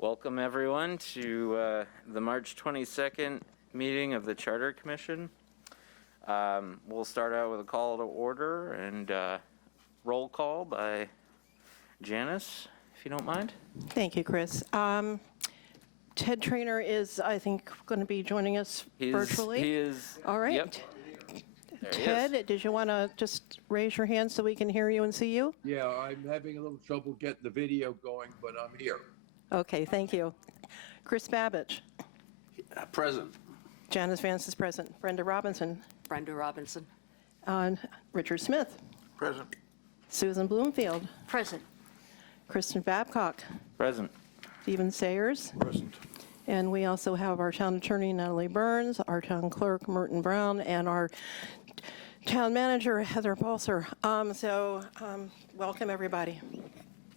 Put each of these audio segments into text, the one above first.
Welcome, everyone, to the March 22nd meeting of the Charter Commission. We'll start out with a call to order and roll call by Janice, if you don't mind. Thank you, Chris. Ted Trainer is, I think, going to be joining us virtually. He is. All right. Yep. There he is. Ted, did you want to just raise your hand so we can hear you and see you? Yeah, I'm having a little trouble getting the video going, but I'm here. Okay, thank you. Chris Babbage. Present. Janice Vance is present. Brenda Robinson. Brenda Robinson. Richard Smith. Present. Susan Bloomfield. Present. Kristen Babcock. Present. Stephen Sayers. Present. And we also have our town attorney, Natalie Burns, our town clerk, Merton Brown, and our town manager, Heather Balser. Welcome, everybody.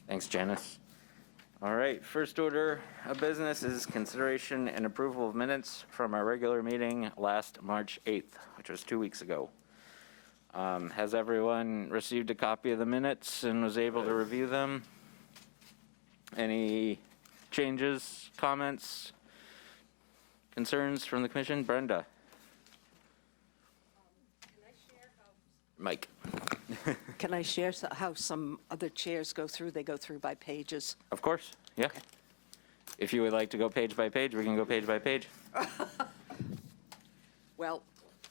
Thanks, Janice. All right, first order of business is consideration and approval of minutes from our regular meeting last March 8th, which was 2 weeks ago. Has everyone received a copy of the minutes and was able to review them? Any changes, comments, concerns from the commission? Brenda? Mike? Can I share how some other chairs go through? They go through by pages. Of course, yeah. If you would like to go page by page, we can go page by page. Well,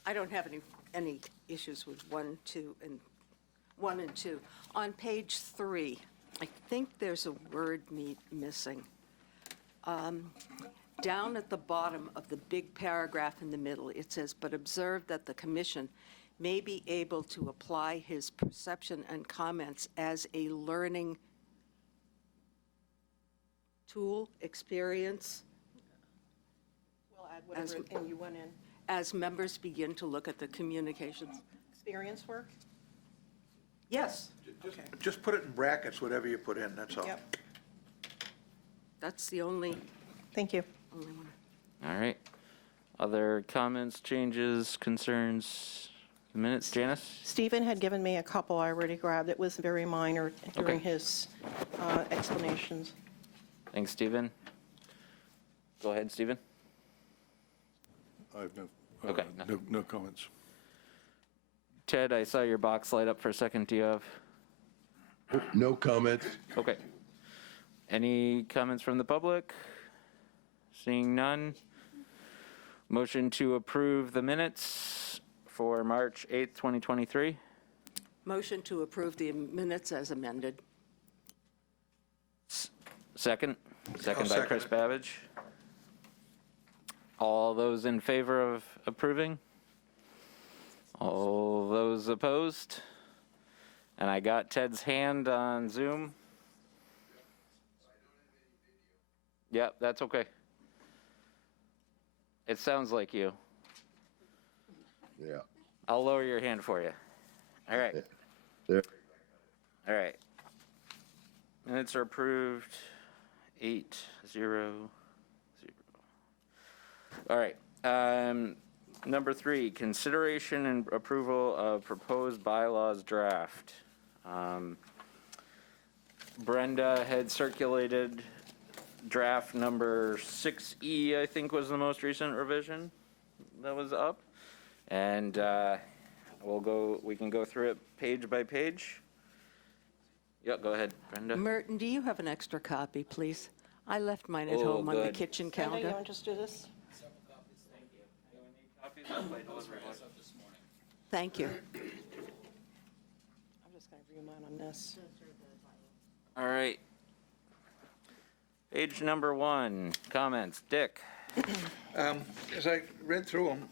I don't have any issues with 1 and 2. On page 3, I think there's a word missing. Down at the bottom of the big paragraph in the middle, it says, "But observe that the commission may be able to apply his perception and comments as a learning tool, experience, We'll add whatever you went in. as members begin to look at the communications." Experience work? Yes, Just put it in brackets, whatever you put in, that's all. Yep. that's the only Thank you. one. All right. Other comments, changes, concerns? Minutes, Janice? Stephen had given me a couple I already grabbed. It was very minor during Okay. his explanations. Thanks, Stephen. Go ahead, Stephen. I have Okay, no comments. Ted, I saw your box light up for a second. Do you have? No comments. Okay. Any comments from the public? Seeing none. Motion to approve the minutes for March 8th, 2023. Motion to approve the minutes as amended. Second? Second by second Chris it. Babbage. All those in favor of approving? All those opposed? And I got Ted's hand on Zoom. Yeah, that's okay. It sounds like you. Yeah. I'll lower your hand for you. All right. There. All right. Minutes are approved. 8-0-0. All right. Number 3, consideration and approval of proposed bylaws draft. Brenda had circulated draft number 6E, I think was the most recent revision that was up. And we can go through it page by page. Yeah, go ahead, Brenda. Merton, do you have an extra copy, please? I left mine at Oh, home on the good. kitchen Brenda, you counter. want to just do this? Thank you. I'm just going to view mine on this. All right. Page number 1, comments. Dick. As I read through them,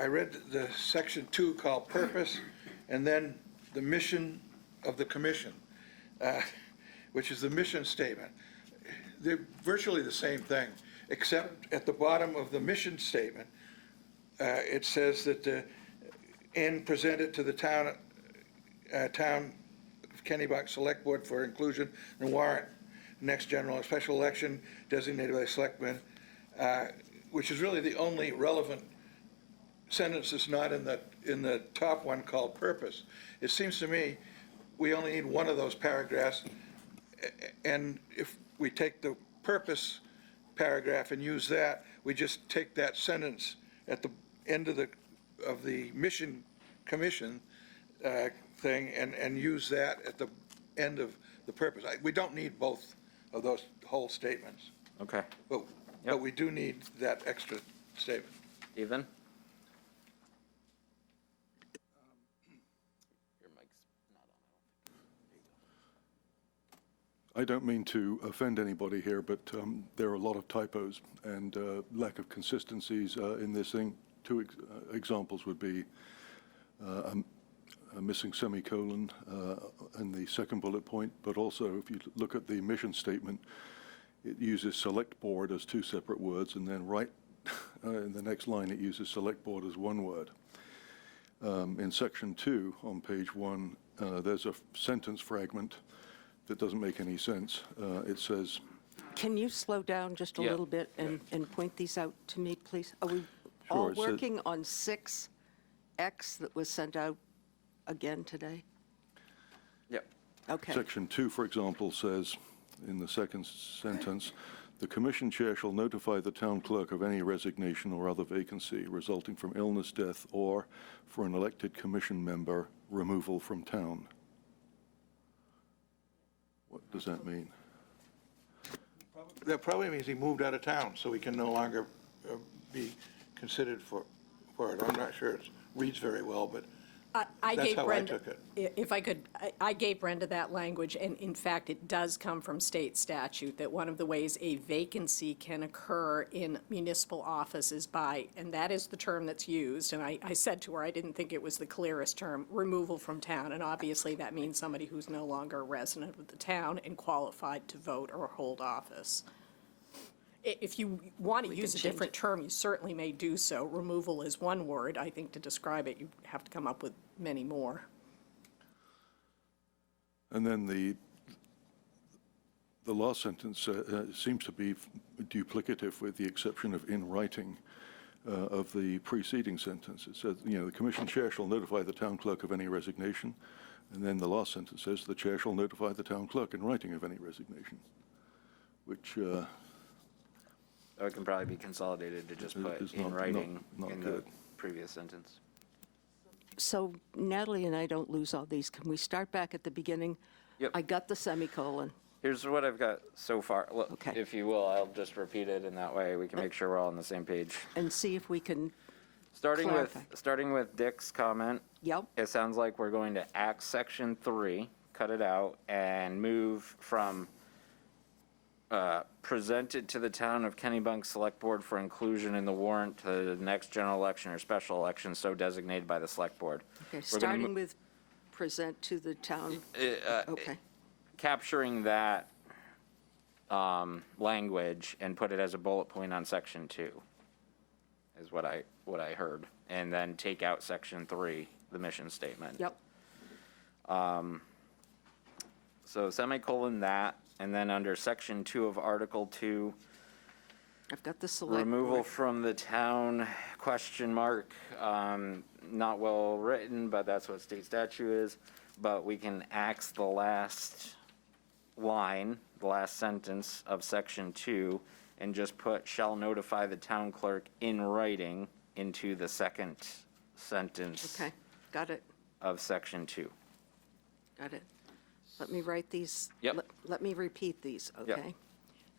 I read the section 2 called Purpose, and then the mission of the commission, which is the mission statement. They're virtually the same thing, except at the bottom of the mission statement, it says that and present it to the town of Kennebunk Select Board for inclusion in warrant next general and special election designated by the selectmen, which is really the only relevant sentence that's not in the top one called purpose. It seems to me we only need one of those paragraphs, and if we take the purpose paragraph and use that. We just take that sentence at the end of the mission commission thing and use that at the end of the purpose. We don't need both of those whole statements, Okay. but Yep. we do need that extra statement. Stephen? Your mic's not on. I don't mean to offend anybody here, but there are a lot of typos and lack of consistencies in this thing. Two examples would be a missing semicolon in the second bullet point, but also if you look at the mission statement, it uses select board as two separate words, and then right in the next line it uses select board as one word. In section 2 on page 1, there's a sentence fragment that doesn't make any sense. It says, Can you slow down just a Yeah. little bit and point these out to me, please? Are we Sure, all it says- working on 6X that was sent out again today? Yep. Okay. Section 2, for example, says, in the second sentence, "The commission chair shall notify the town clerk of any resignation or other vacancy resulting from illness, death, or, for an elected commission member, removal from town." What does that mean? That probably means he moved out of town, so he can no longer be considered for it. I'm not sure it reads very well, but I That's gave how I Brenda, took it. if I could, I gave Brenda that language, and in fact, it does come from state statute, that one of the ways a vacancy can occur in municipal office is by, and that is the term that's used, and I said to her, I didn't think it was the clearest term, removal from town, and obviously that means somebody who's no longer a resident of the town and qualified to vote or hold office. If you want to use a change different term, you certainly may do so. Removal is one word. I think to describe it, you have to come up with many more. And then the last sentence seems to be duplicative with the exception of "in writing" of the preceding sentence. It says, the commission chair shall notify the town clerk of any resignation. And then the last sentence says, "The chair shall notify the town clerk in writing of any resignation," which Or it can probably be consolidated to just put It's in not- writing not in the good. previous sentence. So Natalie and I don't lose all these. Can we start back at the beginning? Yep. I got the semicolon. Here's what I've got so far. Look, Okay. if you will, I'll just repeat it, and that way we can make sure we're all on the same page. And see if we can, Starting Clarify. with Dick's comment, yep, it sounds like we're going to axe section 3, cut it out, and move from presented to the town of Kennebunk Select Board for inclusion in the warrant to the next general election or special election so designated by the Select Board. okay, We're gonna starting with present to the town, okay. Capturing that language and put it as a bullet point on section 2 is what I heard. And then take out section 3, the mission statement. Yep, So semicolon that, and then under section 2 of Article 2, I've got the select removal board. from the town, question mark, not well written, but that's what state statute is. But we can axe the last line, the last sentence of section 2, and just put shall notify the town clerk in writing into the second sentence Okay, got it, of section 2. got it. Let me write these. Yep. Let me repeat these, Yep. okay?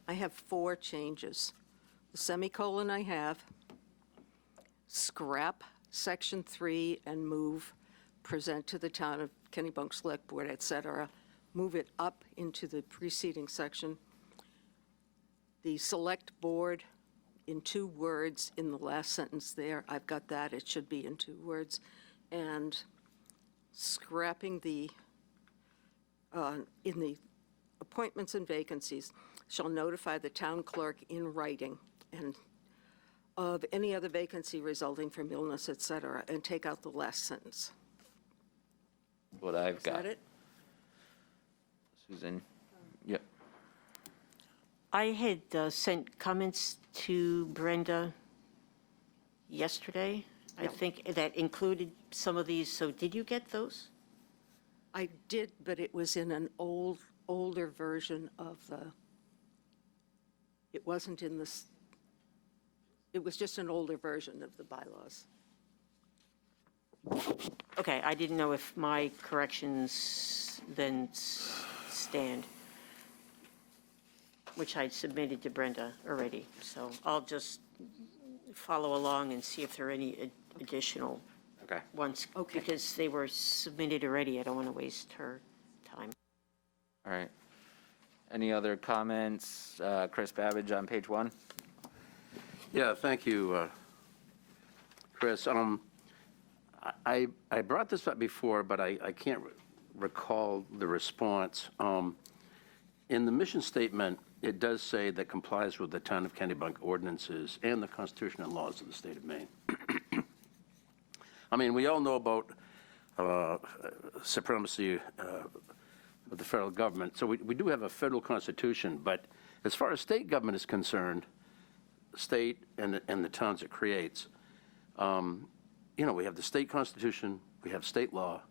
I have 4 changes. The semicolon I have, scrap section 3 and move present to the town of Kennebunk Select Board, et cetera. Move it up into the preceding section. The select board in 2 words in the last sentence there. I've got that. It should be in 2 words. And scrapping the, in the appointments and vacancies, shall notify the town clerk in writing and of any other vacancy resulting from illness, et cetera, and take out the last sentence. What I've Is got. that it? Susan? Yep. I had sent comments to Brenda yesterday. I Yep. think that included some of these, so did you get those? I did, but it was in an older version of the It wasn't in this, it was just an older version of the bylaws. Okay, I didn't know if my corrections then stand, which I submitted to Brenda already. So I'll just follow along and see if there are any additional Okay. ones. Okay. Because they were submitted already. I don't want to waste her time. All right. Any other comments? Chris Babbage on page 1? Yeah, thank you, Chris. I brought this up before, but I can't recall the response. In the mission statement, it does say that complies with the town of Kennebunk ordinances and the Constitution and laws of the state of Maine. I mean, we all know about supremacy of the federal government. So we do have a federal constitution, but as far as state government is concerned, state and the towns it creates, we have the state constitution, we have state law,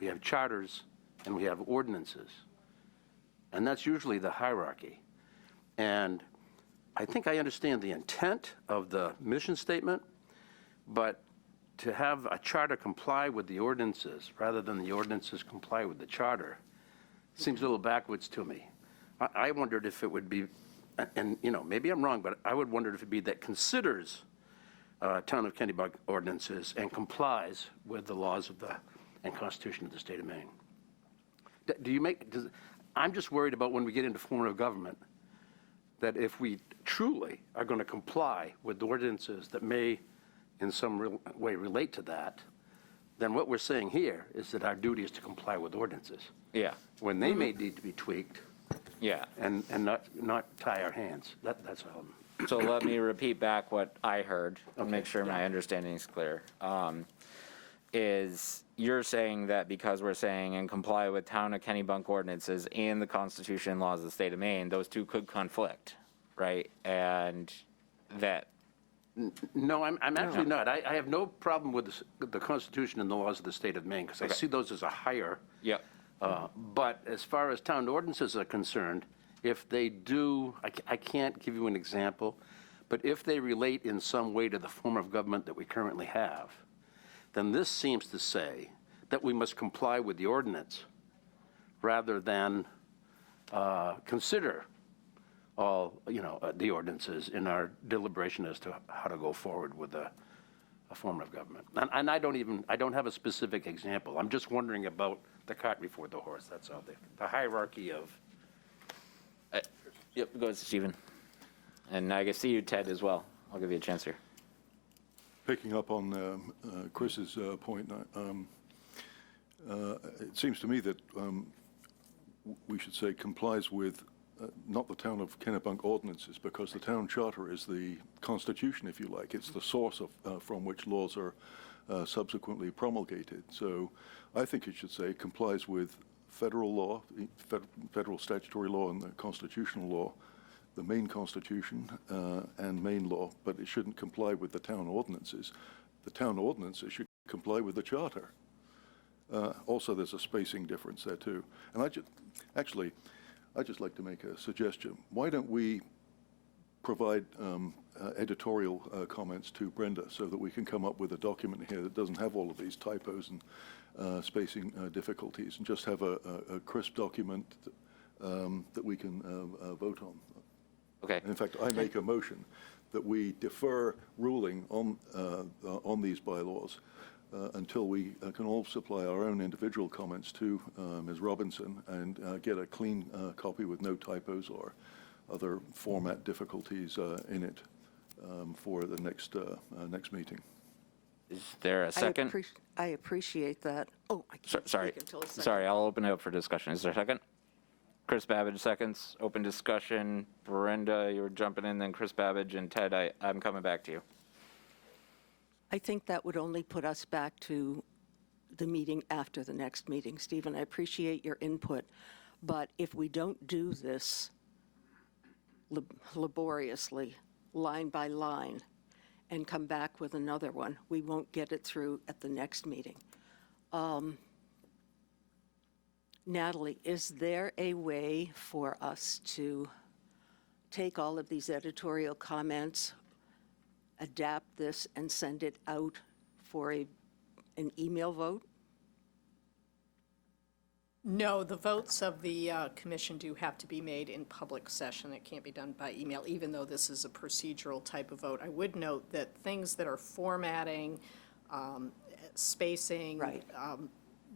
we have charters, and we have ordinances. And that's usually the hierarchy. And I think I understand the intent of the mission statement, but to have a charter comply with the ordinances rather than the ordinances comply with the charter seems a little backwards to me. I wondered if it would be, and maybe I'm wrong, but I would wonder if it'd be that considers town of Kennebunk ordinances and complies with the laws of and Constitution of the state of Maine. I'm just worried about when we get into form of government, that if we truly are going to comply with the ordinances that may in some way relate to that, then what we're saying here is that our duty is to comply with ordinances. Yeah. When they may need to be tweaked Yeah. and not tie our hands. That's all. So let me repeat back what I heard and make sure my yeah. understanding is clear. Is you're saying that because we're saying and comply with town of Kennebunk ordinances and the Constitution and laws of the state of Maine, those two could conflict, right? And that, No, I'm actually not. I have no problem with the Constitution and the laws of the state of Maine, because I see those as a higher. yep, But as far as town ordinances are concerned, if they do, I can't give you an example, but if they relate in some way to the form of government that we currently have, then this seems to say that we must comply with the ordinance rather than consider all, the ordinances in our deliberation as to how to go forward with a form of government. And I don't have a specific example. I'm just wondering about the cart before the horse, that's all. The hierarchy of. yep, go ahead, Stephen. And I can see you, Ted, as well. I'll give you a chance here. Picking up on Chris's point, it seems to me that we should say complies with not the town of Kennebunk ordinances, because the town charter is the constitution, if you like. It's the source from which laws are subsequently promulgated. So I think it should say complies with federal law, federal statutory law and the constitutional law, the Maine Constitution and Maine law, but it shouldn't comply with the town ordinances. The town ordinances should comply with the charter. Also, there's a spacing difference there too. And I'd just like to make a suggestion. Why don't we provide editorial comments to Brenda so that we can come up with a document here that doesn't have all of these typos and spacing difficulties, and just have a crisp document that we can vote on. Okay. In fact, I make a motion that we defer ruling on these bylaws until we can all supply our own individual comments to Ms. Robinson and get a clean copy with no typos or other format difficulties in it for the next meeting. Is there a second? I appreciate that. Oh, I can't Sorry, speak until a second. sorry, I'll open it up for discussion. Is there a second? Chris Babbage seconds, open discussion. Brenda, you were jumping in, then Chris Babbage, and Ted, I'm coming back to you. I think that would only put us back to the meeting after the next meeting. Stephen, I appreciate your input, but if we don't do this laboriously, line by line, and come back with another one, we won't get it through at the next meeting. Natalie, is there a way for us to take all of these editorial comments, adapt this, and send it out for an email vote? No, the votes of the commission do have to be made in public session. It can't be done by email, even though this is a procedural type of vote. I would note that things that are formatting, spacing, Right.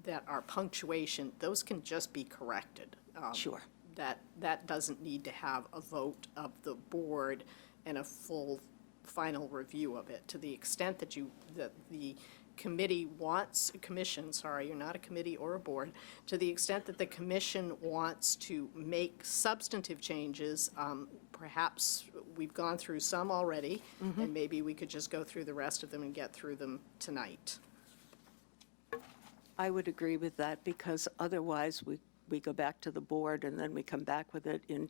that are punctuation, those can just be corrected. Sure. That doesn't need to have a vote of the board and a full final review of it. To the extent that the commission, sorry, you're not a committee or a board, to the extent that the commission wants to make substantive changes, perhaps we've gone through some already, and maybe we could just go through the rest of them and get through them tonight. I would agree with that, because otherwise we go back to the board and then we come back with it in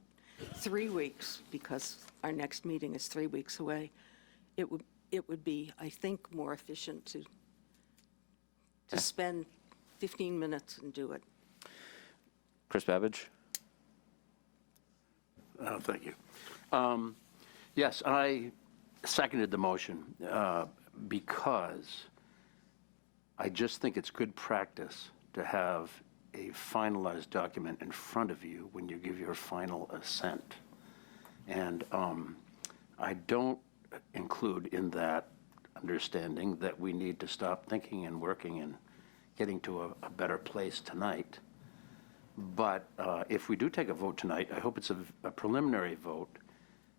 3 weeks, because our next meeting is 3 weeks away. It would be, I think, more efficient to spend 15 minutes and do it. Chris Babbage? Thank you. Yes, I seconded the motion because I just think it's good practice to have a finalized document in front of you when you give your final assent. And I don't include in that understanding that we need to stop thinking and working and getting to a better place tonight. But if we do take a vote tonight, I hope it's a preliminary vote,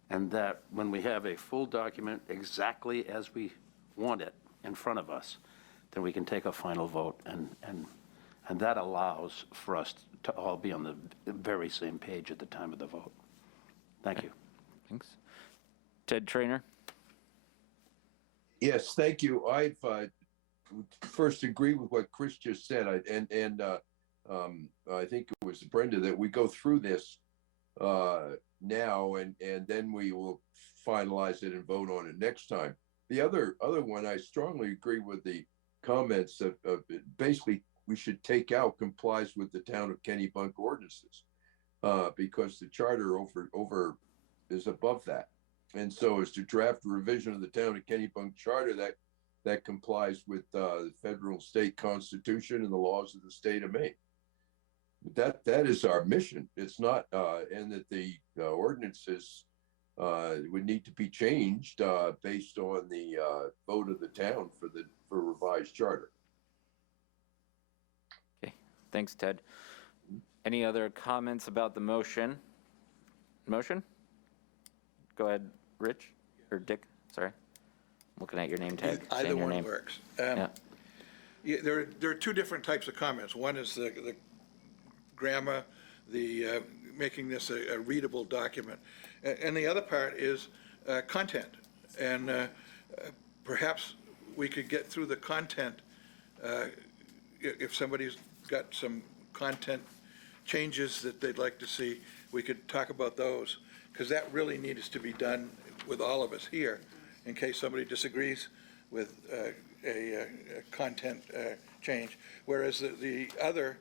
and that when we have a full document exactly as we want it in front of us, then we can take a final vote, and that allows for us to all be on the very same page at the time of the vote. Thank you. Thanks. Ted Trainer? Yes, thank you. I've first agree with what Chris just said, I think it was Brenda, that we go through this now, and then we will finalize it and vote on it next time. The other one, I strongly agree with the comments of basically we should take out complies with the town of Kennebunk ordinances, because the charter over is above that. And so as to draft a revision of the town of Kennebunk charter that complies with the federal state constitution and the laws of the state of Maine. That is our mission. It's not, and that the ordinances would need to be changed based on the vote of the town for revised charter. Okay, thanks, Ted. Any other comments about the motion? Motion? Go ahead, Rich, or Dick, sorry. I'm looking at your name tag. Either saying your one name. works. Yeah. Yeah, there are two different types of comments. One is the grammar, the making this a readable document. And the other part is content. And perhaps we could get through the content if somebody's got some content changes that they'd like to see, we could talk about those, because that really needs to be done with all of us here, in case somebody disagrees with a content change. Whereas the other,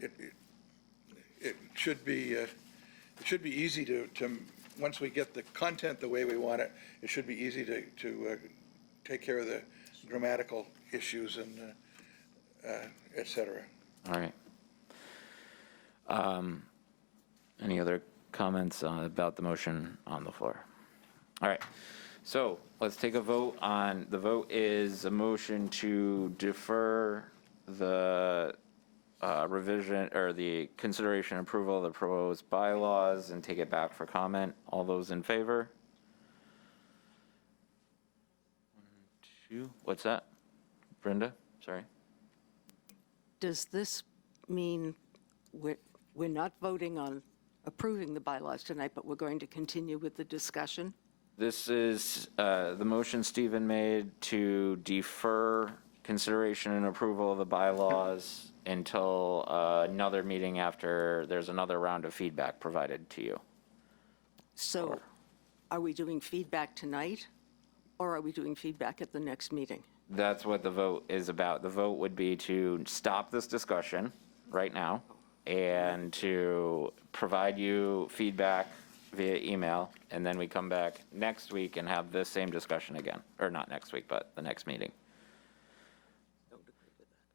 it should be easy to once we get the content the way we want it, it should be easy to take care of the grammatical issues and et cetera. All right. Any other comments about the motion on the floor? All right. So let's take a vote on, the vote is a motion to defer the revision or the consideration and approval of the proposed bylaws and take it back for comment. All those in favor? 1, 2, what's that? Brenda, sorry. Does this mean we're not voting on approving the bylaws tonight, but we're going to continue with the discussion? This is the motion Stephen made to defer consideration and approval of the bylaws until another meeting after there's another round of feedback provided to you. So are we doing feedback tonight, or are we doing feedback at the next meeting? That's what the vote is about. The vote would be to stop this discussion right now and to provide you feedback via email, and then we come back next week and have this same discussion again. Or not next week, but the next meeting.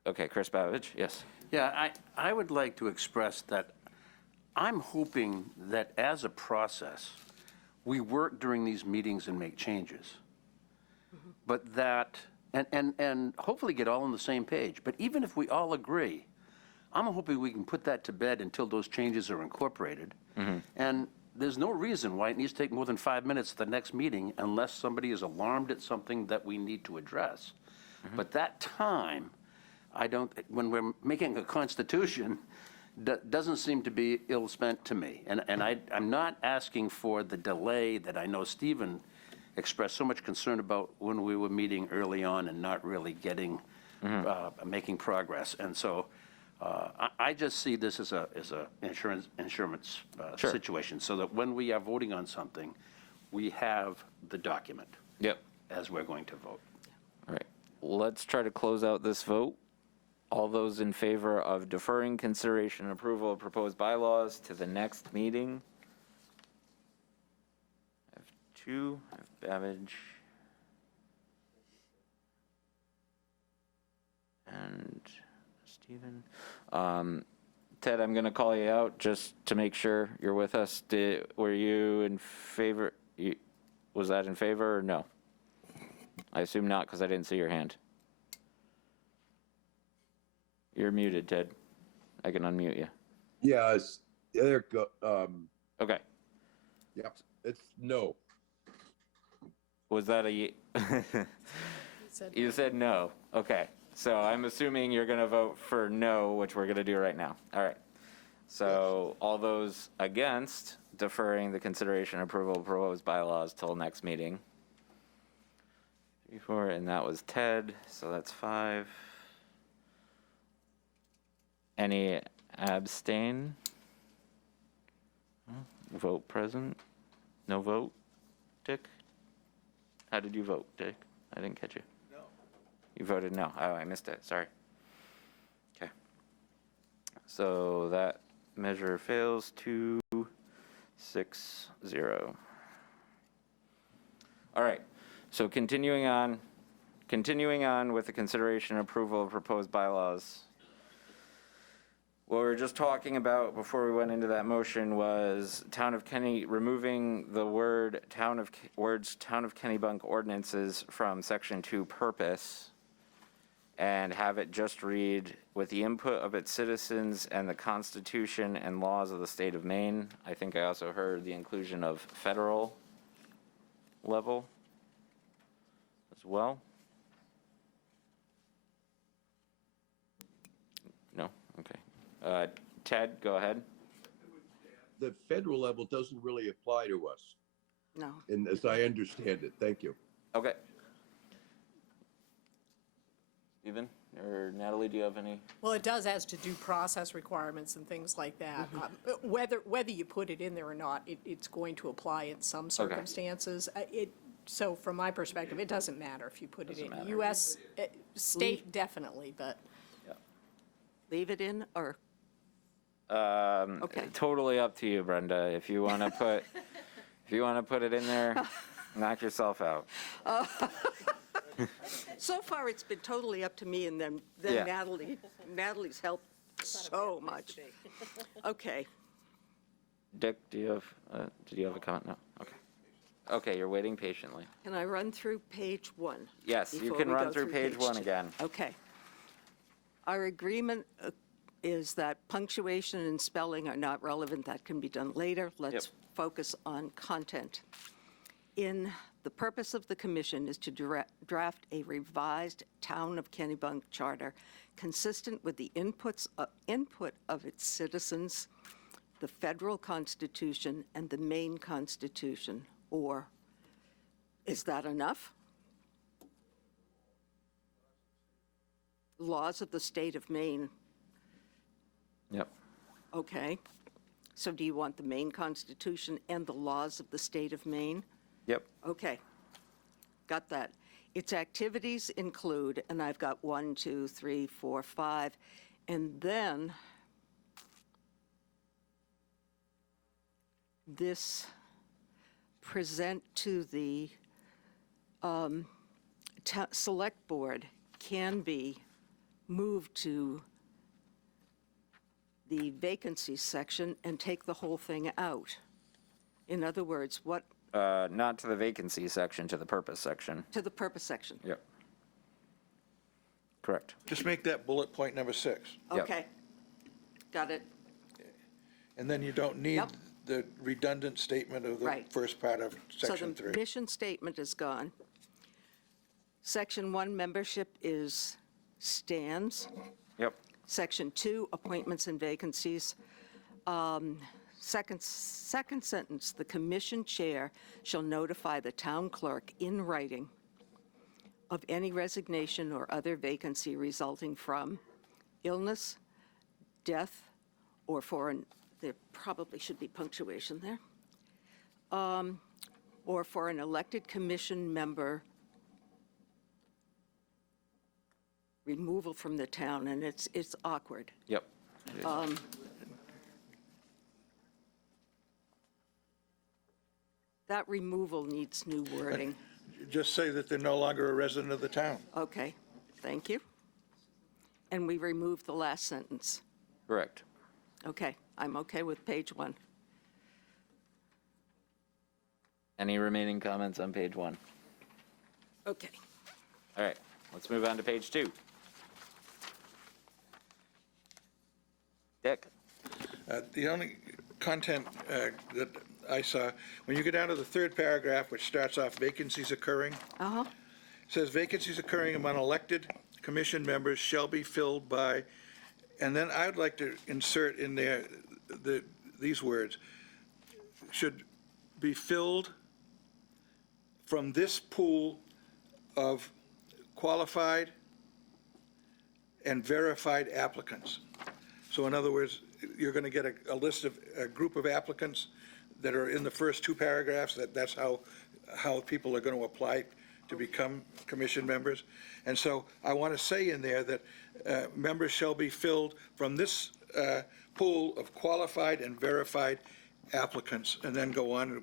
Okay, Chris Babich, yes. Yeah, I would like to express that I'm hoping that as a process, we work during these meetings and make changes. But that, and hopefully get all on the same page. But even if we all agree, I'm hoping we can put that to bed until those changes are incorporated. And there's no reason why it needs to take more than 5 minutes at the next meeting unless somebody is alarmed at something that we need to address. But that time, when we're making a constitution, doesn't seem to be ill-spent to me. And I'm not asking for the delay that I know Stephen expressed so much concern about when we were meeting early on and not really getting, making progress. And so I just see this as a insurance Sure. situation, so that when we are voting on something, we have the document. Yep. As we're going to vote. All right, let's try to close out this vote. All those in favor of deferring consideration and approval of proposed bylaws to the next meeting? I have two, I have Babbage. And Stephen. Ted, I'm gonna call you out just to make sure you're with us. Were you in favor, was that in favor or no? I assume not, because I didn't see your hand. You're muted, Ted. I can unmute you. Yeah, there go. Okay. Yep, it's no. Was that a, you said no. Okay. So I'm assuming you're going to vote for no, which we're going to do right now. All right. So all those against deferring the consideration and approval of proposed bylaws till next meeting. 3, 4, and that was Ted, so that's 5. Any abstain? Vote present? No vote? Dick? How did you vote, Dick? I didn't catch you. No. You voted no. Oh, I missed it. Sorry. Okay. So that measure fails 2, 6, 0. All right. So continuing on with the consideration and approval of proposed bylaws. What we were just talking about before we went into that motion was removing the words Town of Kennebunk ordinances from section 2 purpose, and have it just read with the input of its citizens and the Constitution and laws of the state of Maine. I think I also heard the inclusion of federal level as well. No? Okay. Ted, go ahead. The federal level doesn't really apply to us, No. and as I understand it. Thank you. Okay. Stephen or Natalie, do you have any? Well, it does as to due process requirements and things like that. Whether you put it in there or not, it's going to apply in some circumstances. So from my perspective, it doesn't matter if you put it in. matter. U.S., state definitely, but. Leave it in, or, Okay. Totally up to you, Brenda. If you want to put it in there, knock yourself out. so far, it's been totally up to me, and then Yeah. Natalie's helped so much. Okay. Dick, did you have a comment? No? Okay. Okay, you're waiting patiently. Can I run through page 1? Yes, you before can we run go through page 1 2? again. Okay. Our agreement is that punctuation and spelling are not relevant. That can be done later. Let's focus on content. The purpose of the commission is to draft a revised Town of Kennebunk charter consistent with the input of its citizens, the federal constitution, and the Maine Constitution. Or is that enough? Laws of the state of Maine. Yep. Okay. So do you want the Maine Constitution and the laws of the state of Maine? Yep. Okay. Got that. Its activities include, and I've got 1, 2, 3, 4, 5, and then this present to the select board can be moved to the vacancies section and take the whole thing out. In other words, what, Not to the vacancy section, to the purpose section. to the purpose section? Yep. Correct. Just make that bullet point number 6. Yep. Okay, got it. And then you don't need Yep. the redundant statement of the Right. first part of section So 3. the mission statement is gone. Section 1, membership stands. Yep. Section 2, appointments and vacancies. Second sentence, the commission chair shall notify the town clerk in writing of any resignation or other vacancy resulting from illness, death, or there probably should be punctuation there, or for an elected commission member removal from the town, and it's awkward. Yep. That removal needs new wording. Just say that they're no longer a resident of the town. Okay, thank you. And we remove the last sentence. Correct. Okay, I'm okay with page 1. Any remaining comments on page 1? Okay. All right, let's move on to page 2. Dick? The only content that I saw, when you get down to the third paragraph, which starts off vacancies occurring, Uh-huh. it says vacancies occurring among elected commission members shall be filled by, and then I'd like to insert in there these words, should be filled from this pool of qualified and verified applicants. So in other words, you're going to get a list of, a group of applicants that are in the first 2 paragraphs, that's how people are going to apply to become commission members. And so I want to say in there that members shall be filled from this pool of qualified and verified applicants, and then go on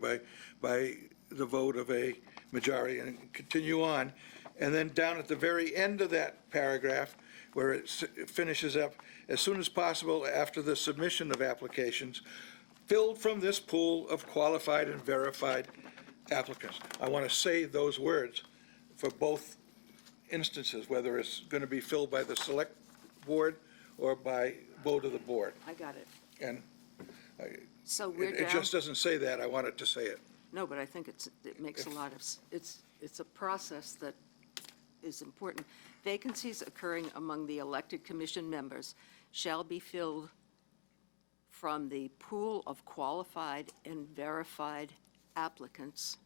by the vote of a majority and continue on. And then down at the very end of that paragraph, where it finishes up, as soon as possible after the submission of applications, filled from this pool of qualified and verified applicants. I want to say those words for both instances, whether it's going to be filled by the select board or by vote of the board. I got it. And So we're it down. just doesn't say that, I wanted to say it. No, but I think it makes a lot of, it's a process that is important. Vacancies occurring among the elected commission members shall be filled from the pool of qualified and verified applicants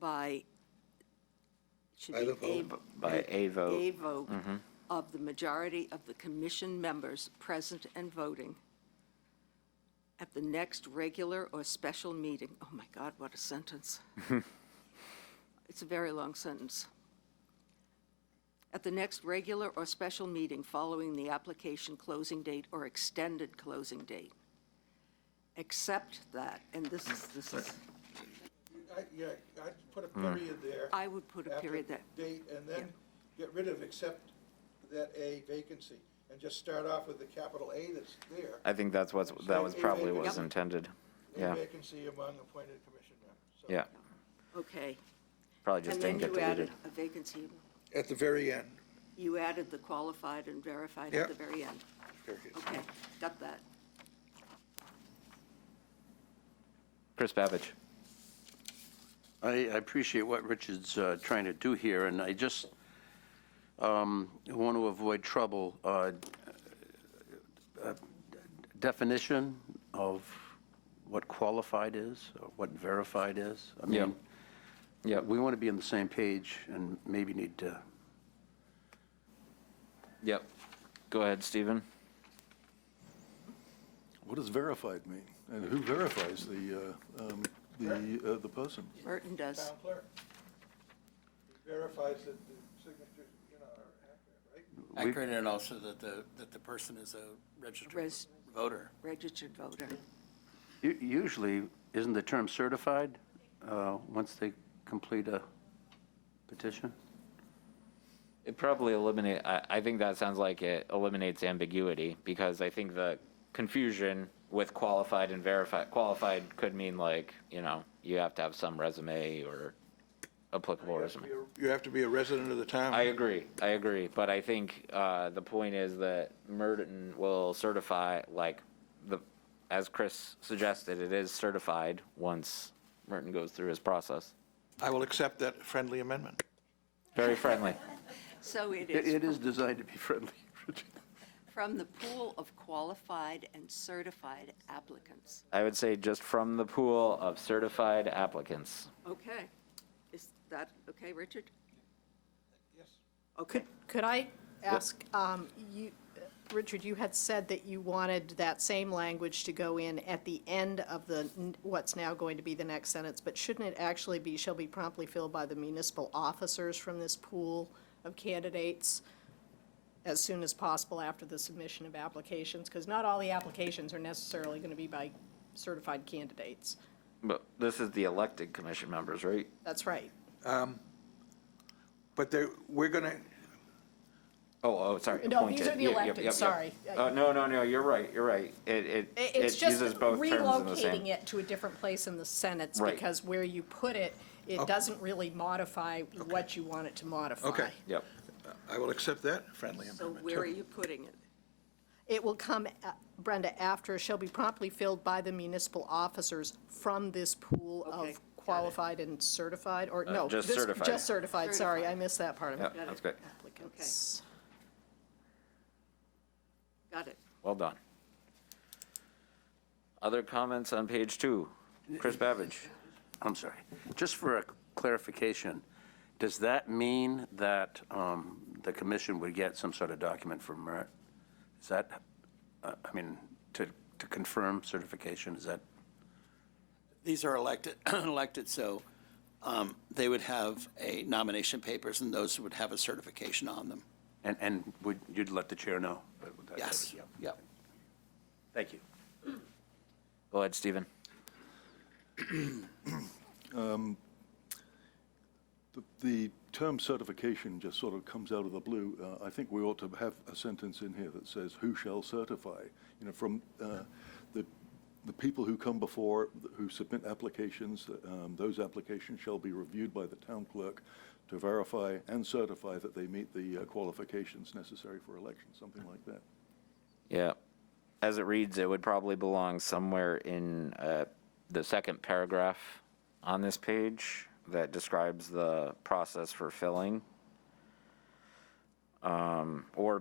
by, should By be the vote. By a vote. a vote of the majority of the commission members present and voting at the next regular or special meeting. Oh my God, what a sentence. It's a very long sentence. At the next regular or special meeting following the application closing date or extended closing date. Except that, and this is, Yeah, I'd put a period there. I would put a period there. After date, and then get rid of except that a vacancy, and just start off with the capital A that's there. I think that was probably what was Yep. intended. A Yeah, vacancy among appointed commission members. So yeah. Okay. Probably just And then didn't get you added deleted. a vacancy. At the very end. You added the qualified and verified Yep. at the very end. Period. Okay, got that. Chris Babich? I appreciate what Richard's trying to do here, and I just want to avoid trouble. Definition of what qualified is, or what verified is. I Yeah. mean, Yeah. we want to be on the same page and maybe need to, Yep. Go ahead, Stephen. What does verified mean? And who verifies the person? Merton does. Town clerk. Verifies that the signatures, are accurate, right? accurate, and also that the person is a registered Res- voter. Registered voter. Usually, isn't the term certified once they complete a petition? It probably eliminate, I think that sounds like it eliminates ambiguity, because I think the confusion with qualified and verified, qualified could mean like, you have to have some resume or applicable resume. You have to be a resident of the town. I agree, but I think the point is that Merton will certify, like, as Chris suggested, it is certified once Merton goes through his process. I will accept that friendly amendment. Very friendly. So it It is is designed to be friendly. from the pool of qualified and certified applicants. I would say just from the pool of certified applicants. Okay. Is that okay, Richard? Yes. Okay. Could I ask, Richard, you had said that you wanted that same language to go in at the end of what's now going to be the next sentence, but shouldn't it actually be, shall be promptly filled by the municipal officers from this pool of candidates as soon as possible after the submission of applications? Because not all the applications are necessarily going to be by certified candidates. But this is the elected commission members, right? That's right. But we're going to, Oh, sorry. No, these appointed. are the Yep, yep, elected, yep, yep. sorry. No, you're right. It It's just uses both terms in the same. relocating it to a different place in the sentence, Right. because where you put it, it doesn't really modify what you want it to modify. Okay. Yep. I will accept that friendly So amendment. where too. are you putting it? It will come, Brenda, after, shall be promptly filled by the municipal officers from this pool Okay, got of it. qualified and certified, or no? just this- certified. Just certified, sorry, I Certified. missed that part of Yeah, it. that's good. Applicants. Got it. Well done. Other comments on page 2? Chris Babbage. I'm sorry. Just for a clarification, does that mean that the commission would get some sort of document from Merit? Is that, to confirm certification, is that? These are elected, so they would have a nomination papers, and those would have a certification on them. And you'd let the chair know? Yes, yep. Thank you. Go ahead, Stephen. The term certification just sort of comes out of the blue. I think we ought to have a sentence in here that says, who shall certify? From the people who come before, who submit applications, those applications shall be reviewed by the town clerk to verify and certify that they meet the qualifications necessary for election, something like that. Yeah. As it reads, it would probably belong somewhere in the second paragraph on this page that describes the process for filling. Or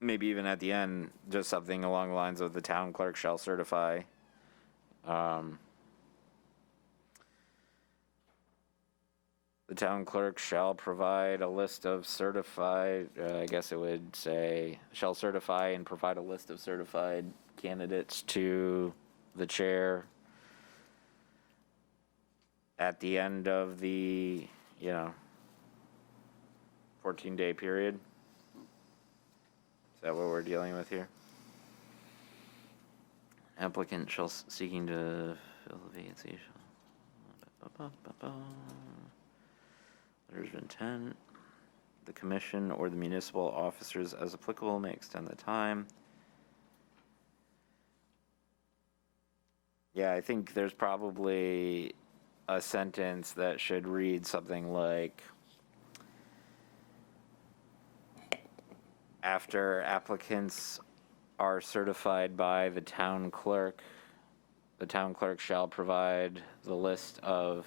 maybe even at the end, just something along the lines of the town clerk shall certify. The town clerk shall provide a list of certified, I guess it would say, shall certify and provide a list of certified candidates to the chair at the end of the, 14-day period. Is that what we're dealing with here? Applicant seeking to fill the vacancy shall. Letters of intent. The commission or the municipal officers as applicable may extend the time. Yeah, I think there's probably a sentence that should read something like, after applicants are certified by the town clerk shall provide the list of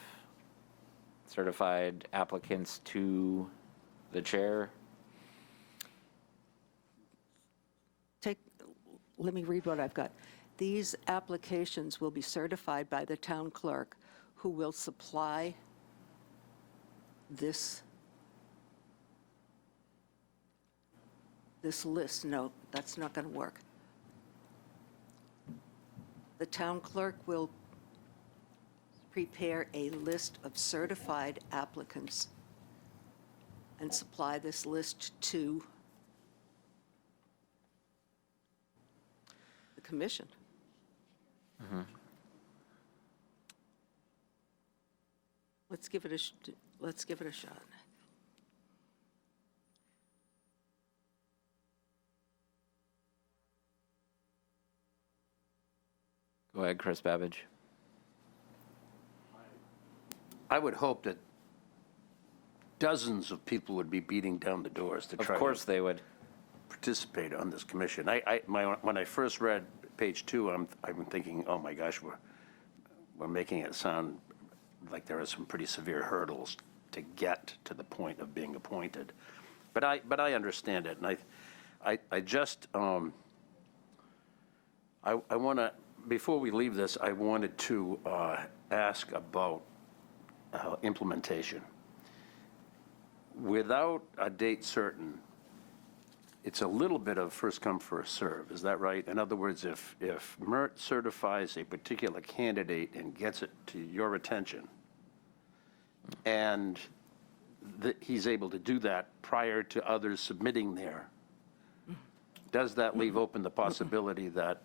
certified applicants to the chair. Let me read what I've got. These applications will be certified by the town clerk, who will supply this list. No, that's not going to work. The town clerk will prepare a list of certified applicants and supply this list to the commission. Let's give it a shot. Go ahead, Chris Babbage. I would hope that dozens of people would be beating down the doors to Of try course to they would. participate on this commission. When I first read page 2, I'm thinking, oh my gosh, we're making it sound like there are some pretty severe hurdles to get to the point of being appointed. But I understand it, and I just, I want to, before we leave this, I wanted to ask about implementation. Without a date certain, it's a little bit of first come, first serve, is that right? In other words, if MERT certifies a particular candidate and gets it to your attention, and he's able to do that prior to others submitting there, does that leave open the possibility that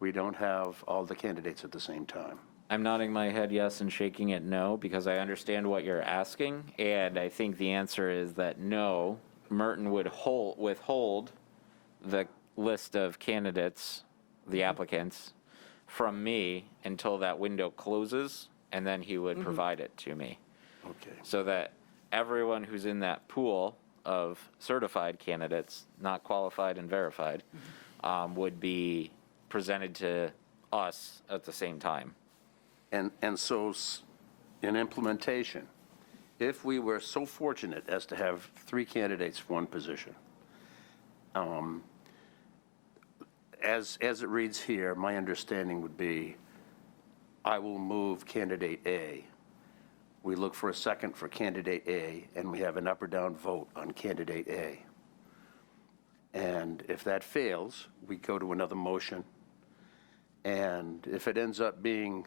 we don't have all the candidates at the same time? I'm nodding my head yes and shaking it no, because I understand what you're asking, and I think the answer is that no, Merton would withhold the list of candidates, the applicants, from me until that window closes, and then he would provide it to me. Okay. So that everyone who's in that pool of certified candidates, not qualified and verified, would be presented to us at the same time. And so in implementation, if we were so fortunate as to have 3 candidates for one position, as it reads here, my understanding would be, I will move candidate A. We look for a second for candidate A, and we have an up or down vote on candidate A. And if that fails, we go to another motion. And if it ends up being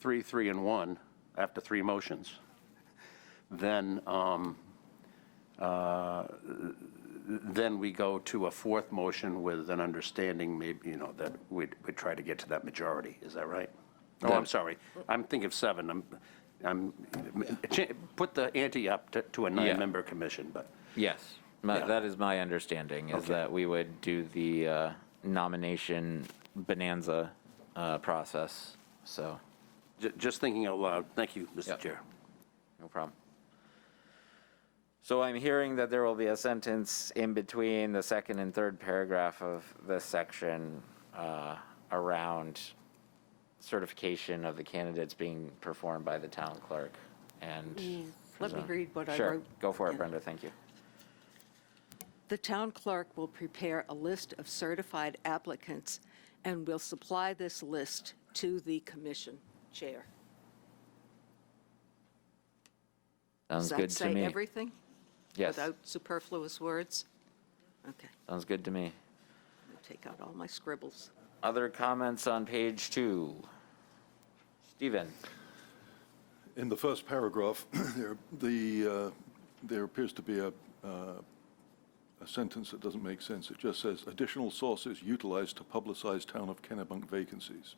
3, 3, and 1 after 3 motions, then we go to a 4th motion with an understanding, maybe, that we'd try to get to that majority. Is that right? Oh, I'm sorry. I'm thinking of 7. Put the ante up to a 9-member commission, but. Yes, Yeah. that is my understanding, is Okay. that we would do the nomination bonanza process, so, Just thinking out loud. Thank you, Mr. Yep. Chair. no problem. So I'm hearing that there will be a sentence in between the second and third paragraph of this section around certification of the candidates being performed by the town clerk, and. Let me read what I Sure, wrote. go for it, in. Brenda, thank you. The town clerk will prepare a list of certified applicants and will supply this list to the commission chair. Sounds Does good that to say me. everything? Yes, Without superfluous words? Okay, sounds good to me. I'll take out all my scribbles. Other comments on page 2? Stephen? In the first paragraph, there appears to be a sentence that doesn't make sense. It just says, additional sources utilized to publicize town of Kennebunk vacancies.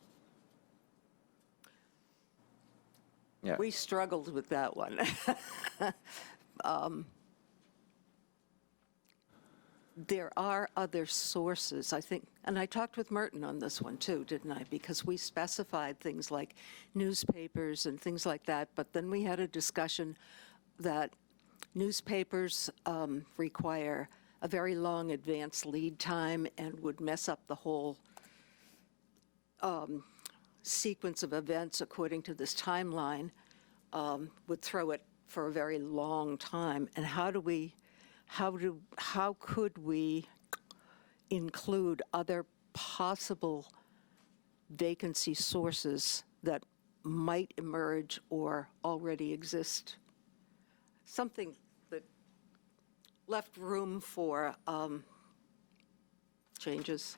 Yeah. We struggled with that one. There are other sources, I think, and I talked with Merton on this one too, didn't I? Because we specified things like newspapers and things like that, but then we had a discussion that newspapers require a very long advance lead time and would mess up the whole sequence of events according to this timeline, would throw it for a very long time. And how could we include other possible vacancy sources that might emerge or already exist? Something that left room for changes.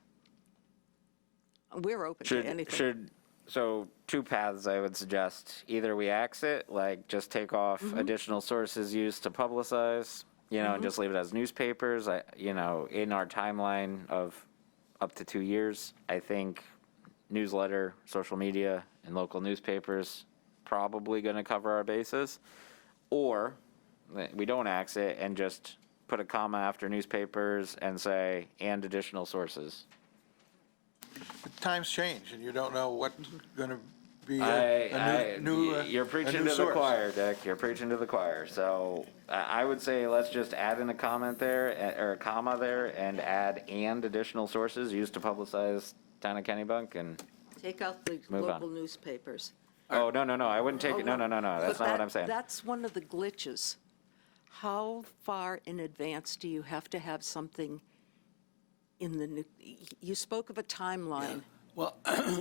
We're open to anything. So two paths I would suggest. Either we axe it, like just take off additional sources used to publicize, and just leave it as newspapers. In our timeline of up to 2 years, I think newsletter, social media, and local newspapers probably going to cover our bases. Or we don't axe it and just put a comma after newspapers and say, and additional sources. But times change, and you don't know what's going to be You're preaching to the choir, Dick. You're preaching to the choir. So I would say let's just add in a comment there, or a comma there, and add and additional sources used to publicize Town of Kennebunk, and Take out the Move on. local newspapers. oh, no, I wouldn't take it. No, that's But not what I'm saying. That's one of the glitches. How far in advance do you have to have something in the new, you spoke of a timeline. Well,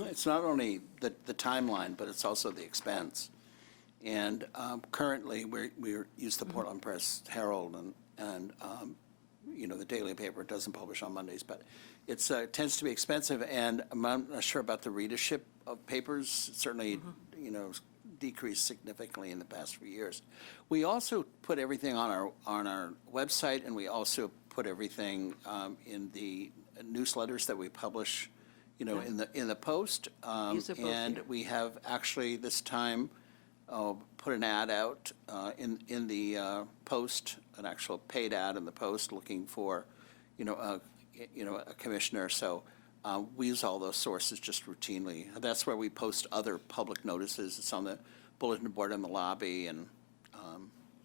it's not only the timeline, but it's also the expense. And currently, we use the Portland Press Herald, and the daily paper doesn't publish on Mondays, but it tends to be expensive, and I'm not sure about the readership of papers. It certainly, decreased significantly in the past few years. We also put everything on our website, and we also put everything in the newsletters that we publish, in the Post. These are both And here. we have actually this time put an ad out in the Post, an actual paid ad in the Post, looking for, a commissioner. So we use all those sources just routinely. That's where we post other public notices. It's on the bulletin board in the lobby, and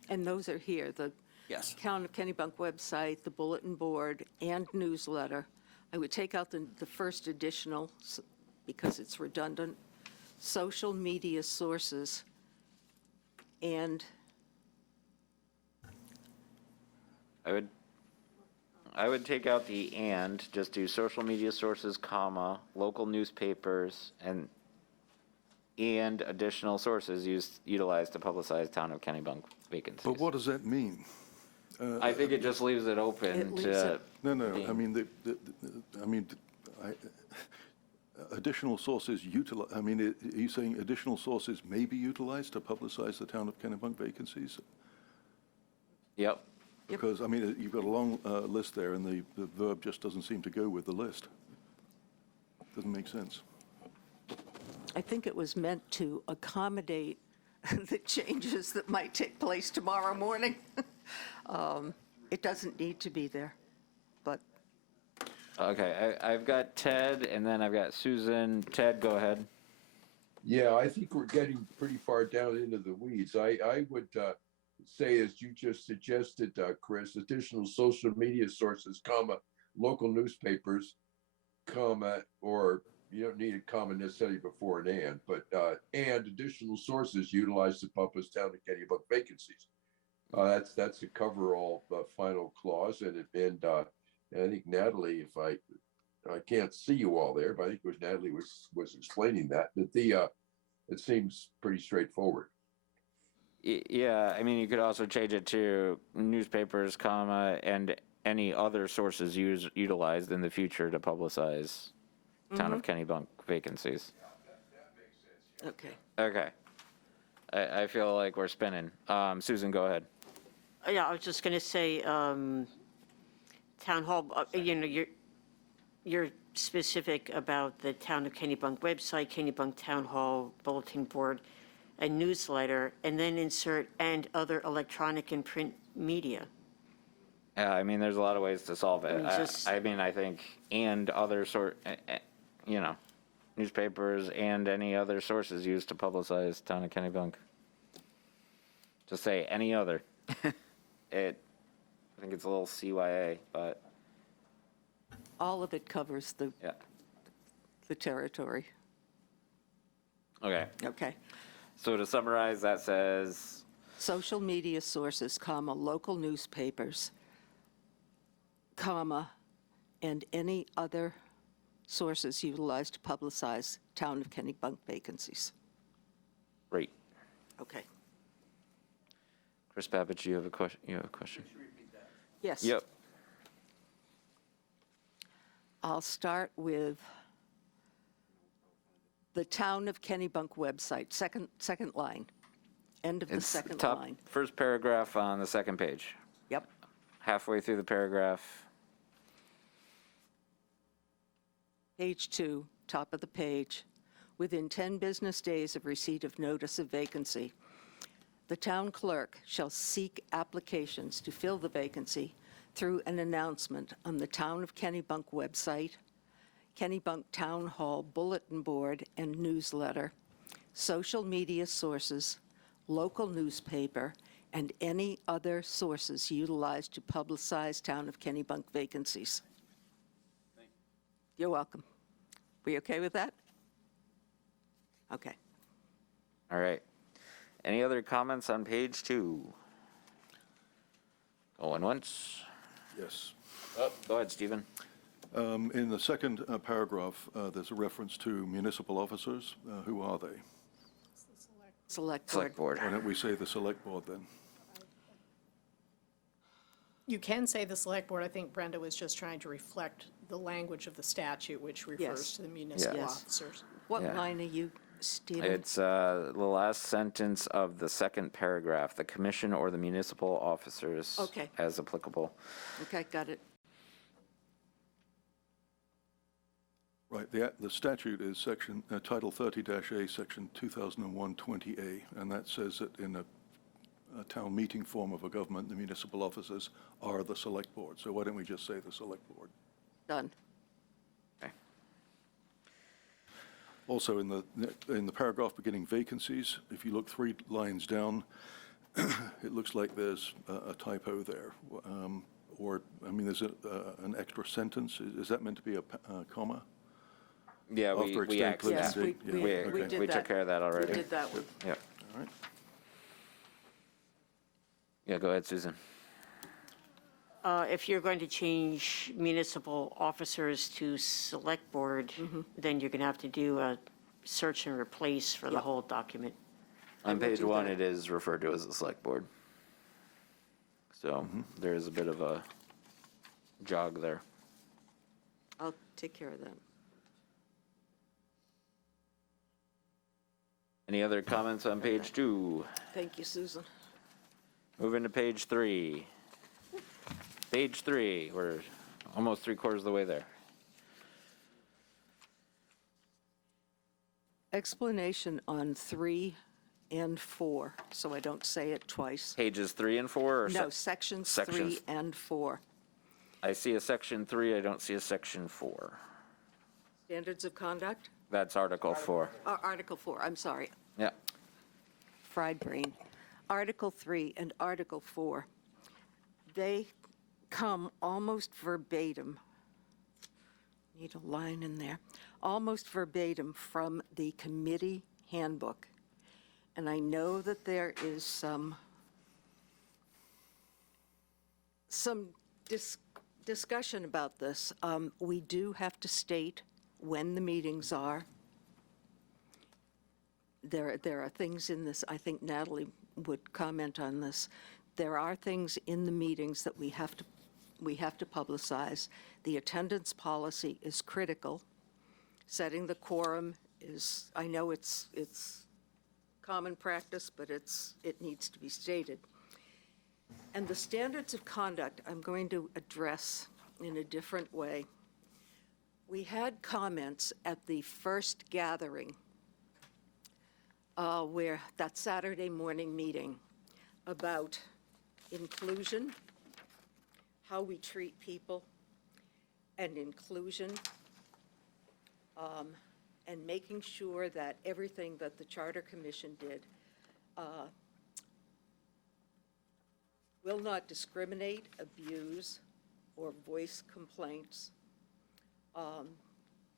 And those are here, the yes. Town of Kennebunk website, the bulletin board, and newsletter. I would take out the first additional, because it's redundant, social media sources, and I would take out the and, just do social media sources, comma, local newspapers, and additional sources utilized to publicize Town of Kennebunk vacancies. But what does that mean? I think it just leaves it open It leaves to. it- No, being- I mean, additional sources are you saying additional sources may be utilized to publicize the Town of Kennebunk vacancies? Yep. Because, you've got a long list there, and the verb just doesn't seem to go with the list. Doesn't make sense. I think it was meant to accommodate the changes that might take place tomorrow morning. It doesn't need to be there, but Okay, I've got Ted, and then I've got Susan. Ted, go ahead. Yeah, I think we're getting pretty far down into the weeds. I would say, as you just suggested, Chris, additional social media sources, comma, local newspapers, comma, or you don't need a comma necessarily before an and, but and additional sources utilized to publish Town of Kennebunk vacancies. That's a cover-all final clause, and I think Natalie, if I can't see you all there, but I think it was Natalie was explaining that it seems pretty straightforward. Yeah, you could also change it to newspapers, comma, and any other sources utilized in the future to publicize Town of Kennebunk vacancies. okay. Okay. I feel like we're spinning. Susan, go ahead. Yeah, I was just going to say, town hall, you're specific about the Town of Kennebunk website, Kennebunk Town Hall Bulletin Board, and newsletter, and then insert and other electronic and print media. Yeah, there's a lot of ways to solve it. just- I think and other newspapers and any other sources used to publicize Town of Kennebunk. Just say any other. I think it's a little CYA, but All of it covers yeah. the territory. Okay. Okay. So to summarize, that says Social media sources, comma, local newspapers, comma, and any other sources utilized to publicize Town of Kennebunk vacancies. great. Okay. Chris Babich, you have a question? Yes. Yep. I'll start with The Town of Kennebunk website, second line, end of the It's second top, line. first paragraph on the second page, Yep. halfway through the paragraph. Page 2, top of the page. Within 10 business days of receipt of notice of vacancy, the town clerk shall seek applications to fill the vacancy through an announcement on the Town of Kennebunk website, Kennebunk Town Hall bulletin board and newsletter, social media sources, local newspaper, and any other sources utilized to publicize Town of Kennebunk vacancies. You're welcome. We okay with that? Okay. All right. Any other comments on page 2? Going once. Yes. Oh, go ahead, Stephen. In the second paragraph, there's a reference to municipal officers. Who are they? Select board. Select board. Why don't we say the select board then? You can say the select board. I think Brenda was just trying to reflect the language of the statute, which refers Yes. to the municipal Yes. officers. What Yeah. line are you, Stephen? It's the last sentence of the second paragraph, the commission or the municipal officers Okay. as applicable. Okay, got it. Right, the statute is section, Title 30-A, Section 2001-20A, and that says that in a town meeting form of a government, the municipal officers are the select board. So why don't we just say the select board? Done. Also, in the paragraph beginning vacancies, if you look 3 lines down, it looks like there's a typo there. Or, I mean, there's an extra sentence. Is that meant to be a comma? Yeah, After we extend axed Yes, that. including we, D. we, Yeah, we okay. did We that. took care of that already. We did that one. Yep. All right. Yeah, go ahead, Susan. If you're going to change municipal officers to select board, then you're going to have to do a search and replace for the Yep. whole document. On will page do 1, that. it is referred to as the select board. So there is a bit of a jog there. I'll take care of that. Any other comments on page 2? Thank you, Susan. Moving to page 3. Page 3, we're almost 3/4 of the way there. Explanation on 3 and 4, so I don't say it twice. Pages 3 and 4? Or No, sections 3 sections. and 4. I see a section 3, I don't see a section 4. Standards of conduct? That's Article 4. Article 4, I'm sorry. Yeah. Fried brain. Article 3 and Article 4, they come almost verbatim, need a line in there, almost verbatim from the committee handbook. And I know that there is some discussion about this. We do have to state when the meetings are. There are things in this, I think Natalie would comment on this. There are things in the meetings that we have to publicize. The attendance policy is critical. Setting the quorum is, I know it's common practice, but it needs to be stated. And the standards of conduct, I'm going to address in a different way. We had comments at the first gathering, where that Saturday morning meeting, about inclusion, how we treat people, and inclusion, and making sure that everything that the Charter Commission did will not discriminate, abuse, or voice complaints.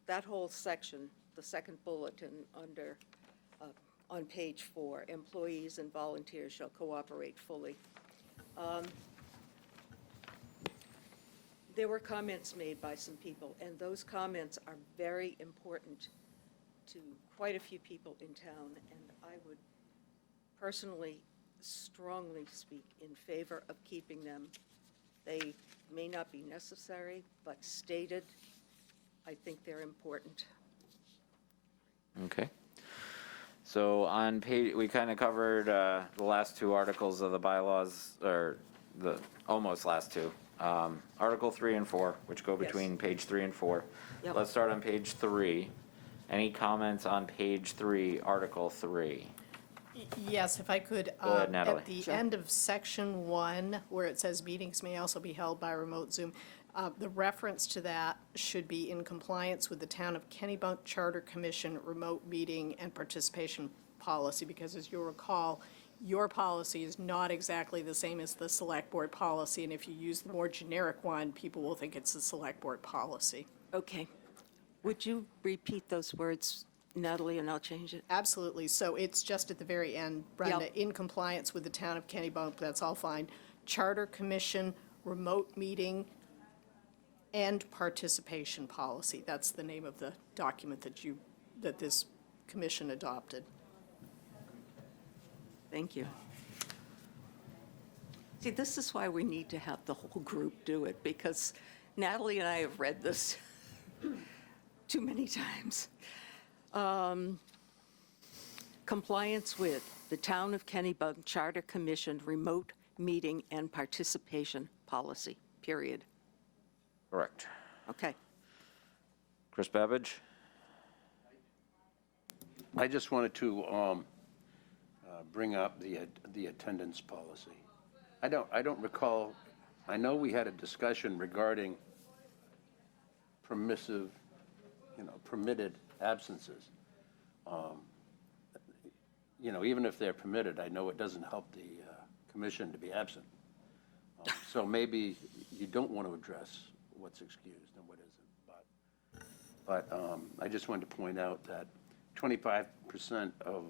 That whole section, the second bulletin under, on page 4, employees and volunteers shall cooperate fully. There were comments made by some people, and those comments are very important to quite a few people in town, and I would personally strongly speak in favor of keeping them. They may not be necessary, but stated, I think they're important. Okay. So on page, we kind of covered the last two articles of the bylaws, or the almost last two. Article 3 and 4, which go between page 3 and 4. Yep. Let's start on page 3. Any comments on page 3, Article 3? Yes, if I could. Go ahead, Natalie. At the end of section 1, where it says meetings may also be held by remote Zoom, the reference to that should be in compliance with the Town of Kennebunk Charter Commission remote meeting and participation policy, because as you'll recall, your policy is not exactly the same as the select board policy, and if you use the more generic one, people will think it's the select board policy. Okay. Would you repeat those words, Natalie, and I'll change it? Absolutely. So it's just at the very end, Brenda, Yep. in compliance with the Town of Kennebunk, that's all fine. Charter Commission, remote meeting, and participation policy. That's the name of the document that this commission adopted. Thank you. See, this is why we need to have the whole group do it, because Natalie and I have read this too many times. Compliance with the Town of Kennebunk Charter Commission remote meeting and participation policy, period. Correct. Okay. Chris Babbage? I just wanted to bring up the attendance policy. I don't recall, I know we had a discussion regarding permissive, permitted absences. Even if they're permitted, I know it doesn't help the commission to be absent. So maybe you don't want to address what's excused and what isn't. But I just wanted to point out that 25% of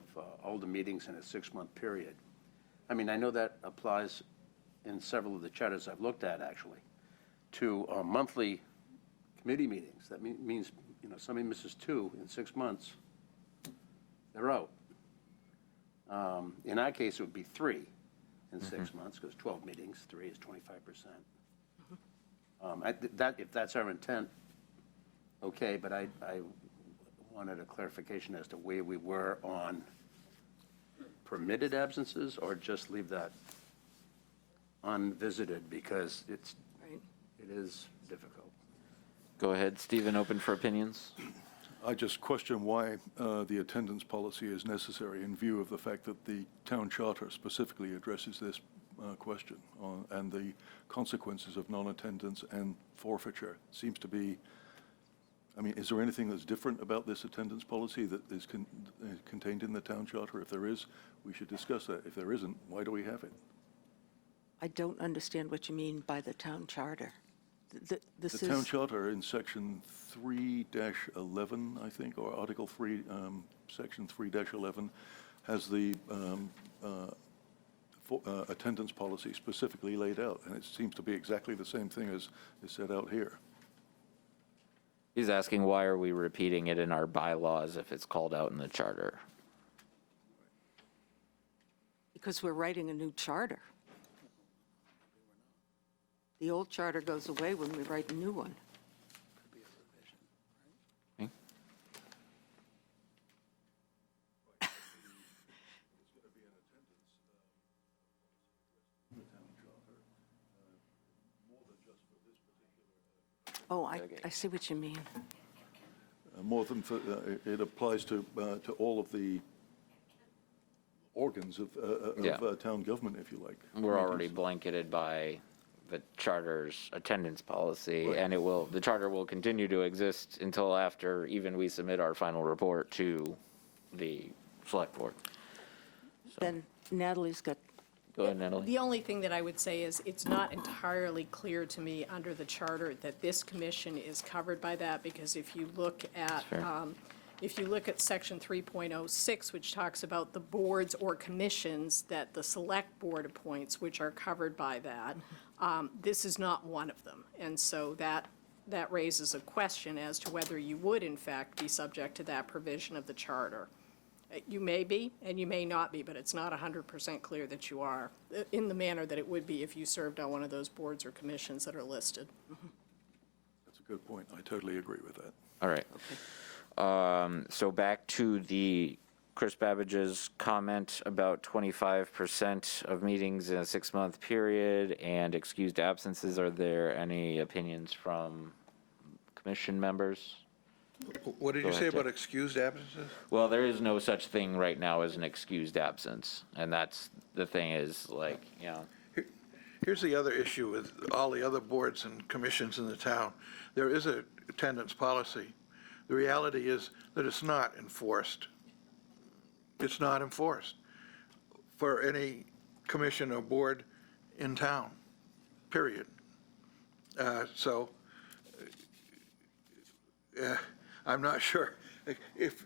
all the meetings in a 6-month period. I mean, I know that applies in several of the charters I've looked at, actually, to monthly committee meetings. That means, somebody misses 2 in 6 months, they're out. In our case, it would be 3 in 6 months, because 12 meetings, 3 is 25%. If that's our intent, okay, but I wanted a clarification as to where we were on permitted absences, or just leave that unvisited, because it is difficult. Go ahead, Stephen, open for opinions. I just question why the attendance policy is necessary in view of the fact that the town charter specifically addresses this question and the consequences of non-attendance and forfeiture seems to be, I mean, is there anything that's different about this attendance policy that is contained in the town charter? If there is, we should discuss that. If there isn't, why do we have it? I don't understand what you mean by the town charter. The town charter in section 3-11, I think, or Article 3, section 3-11, has the attendance policy specifically laid out, and it seems to be exactly the same thing as is set out here. He's asking why are we repeating it in our bylaws if it's called out in the charter? Because we're writing a new charter. The old charter goes away when we write a new one. Okay. Oh, I see what you mean. More than for, it applies to all of the organs of Yeah. town government, if you like. We're already blanketed by the charter's attendance policy, Right. and the charter will continue to exist until after even we submit our final report to the select board. Then Natalie's got, Go ahead, Natalie. The only thing that I would say is it's not entirely clear to me under the charter that this commission is covered by that, because if you look at, section 3.06, which talks about the boards or commissions that the select board appoints, which are covered by that, this is not one of them. And so that raises a question as to whether you would in fact be subject to that provision of the charter. You may be, and you may not be, but it's not 100% clear that you are, in the manner that it would be if you served on one of those boards or commissions that are listed. That's a good point. I totally agree with that. All right. So back to the Chris Babbage's comment about 25% of meetings in a 6-month period and excused absences. Are there any opinions from commission members? What did Go you say ahead, Dick. about excused absences? Well, there is no such thing right now as an excused absence. And that's, the thing is, like, you know, Here's the other issue with all the other boards and commissions in the town. There is a attendance policy. The reality is that it's not enforced. It's not enforced for any commission or board in town, period. So I'm not sure. If,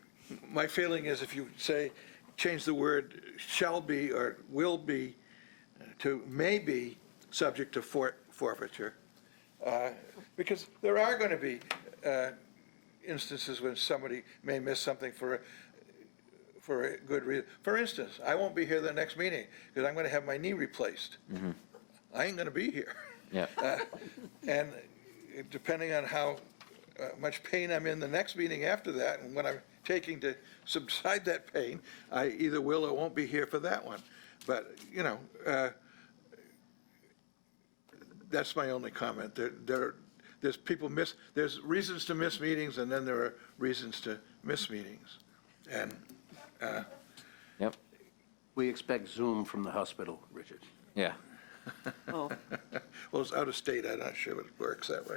my feeling is if you say, change the word shall be or will be to may be subject to forfeiture, because there are going to be instances when somebody may miss something for a good reason. For instance, I won't be here the next meeting because I'm going to have my knee replaced. I ain't going to be here. yeah. And depending on how much pain I'm in the next meeting after that, and what I'm taking to subside that pain, I either will or won't be here for that one. But, you know, that's my only comment. There's there's reasons to miss meetings, and then there are reasons to miss meetings. And, Yep. We expect Zoom from the hospital, Richard. Yeah. Oh, well, it's out of state, I'm not sure it works that way.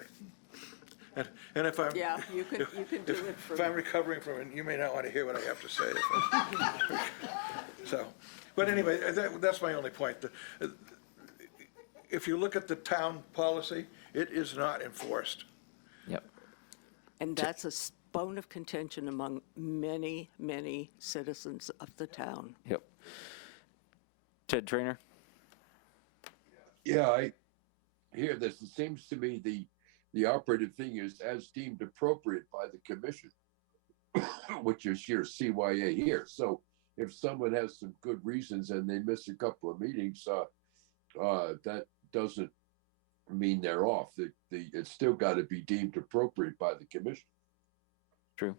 And if I'm. yeah, you can do it If I'm recovering from it, you may not want to hear what I have to say. So, but anyway, that's my only point. If you look at the town policy, it is not enforced. Yep. And that's a bone of contention among many, many citizens of the town. Yep. Ted Trainer? Yeah, I hear this. It seems to me the operative thing is as deemed appropriate by the commission, which is your CYA here. So if someone has some good reasons and they miss a couple of meetings, that doesn't mean they're off. It's still got to be deemed appropriate by the commission. True.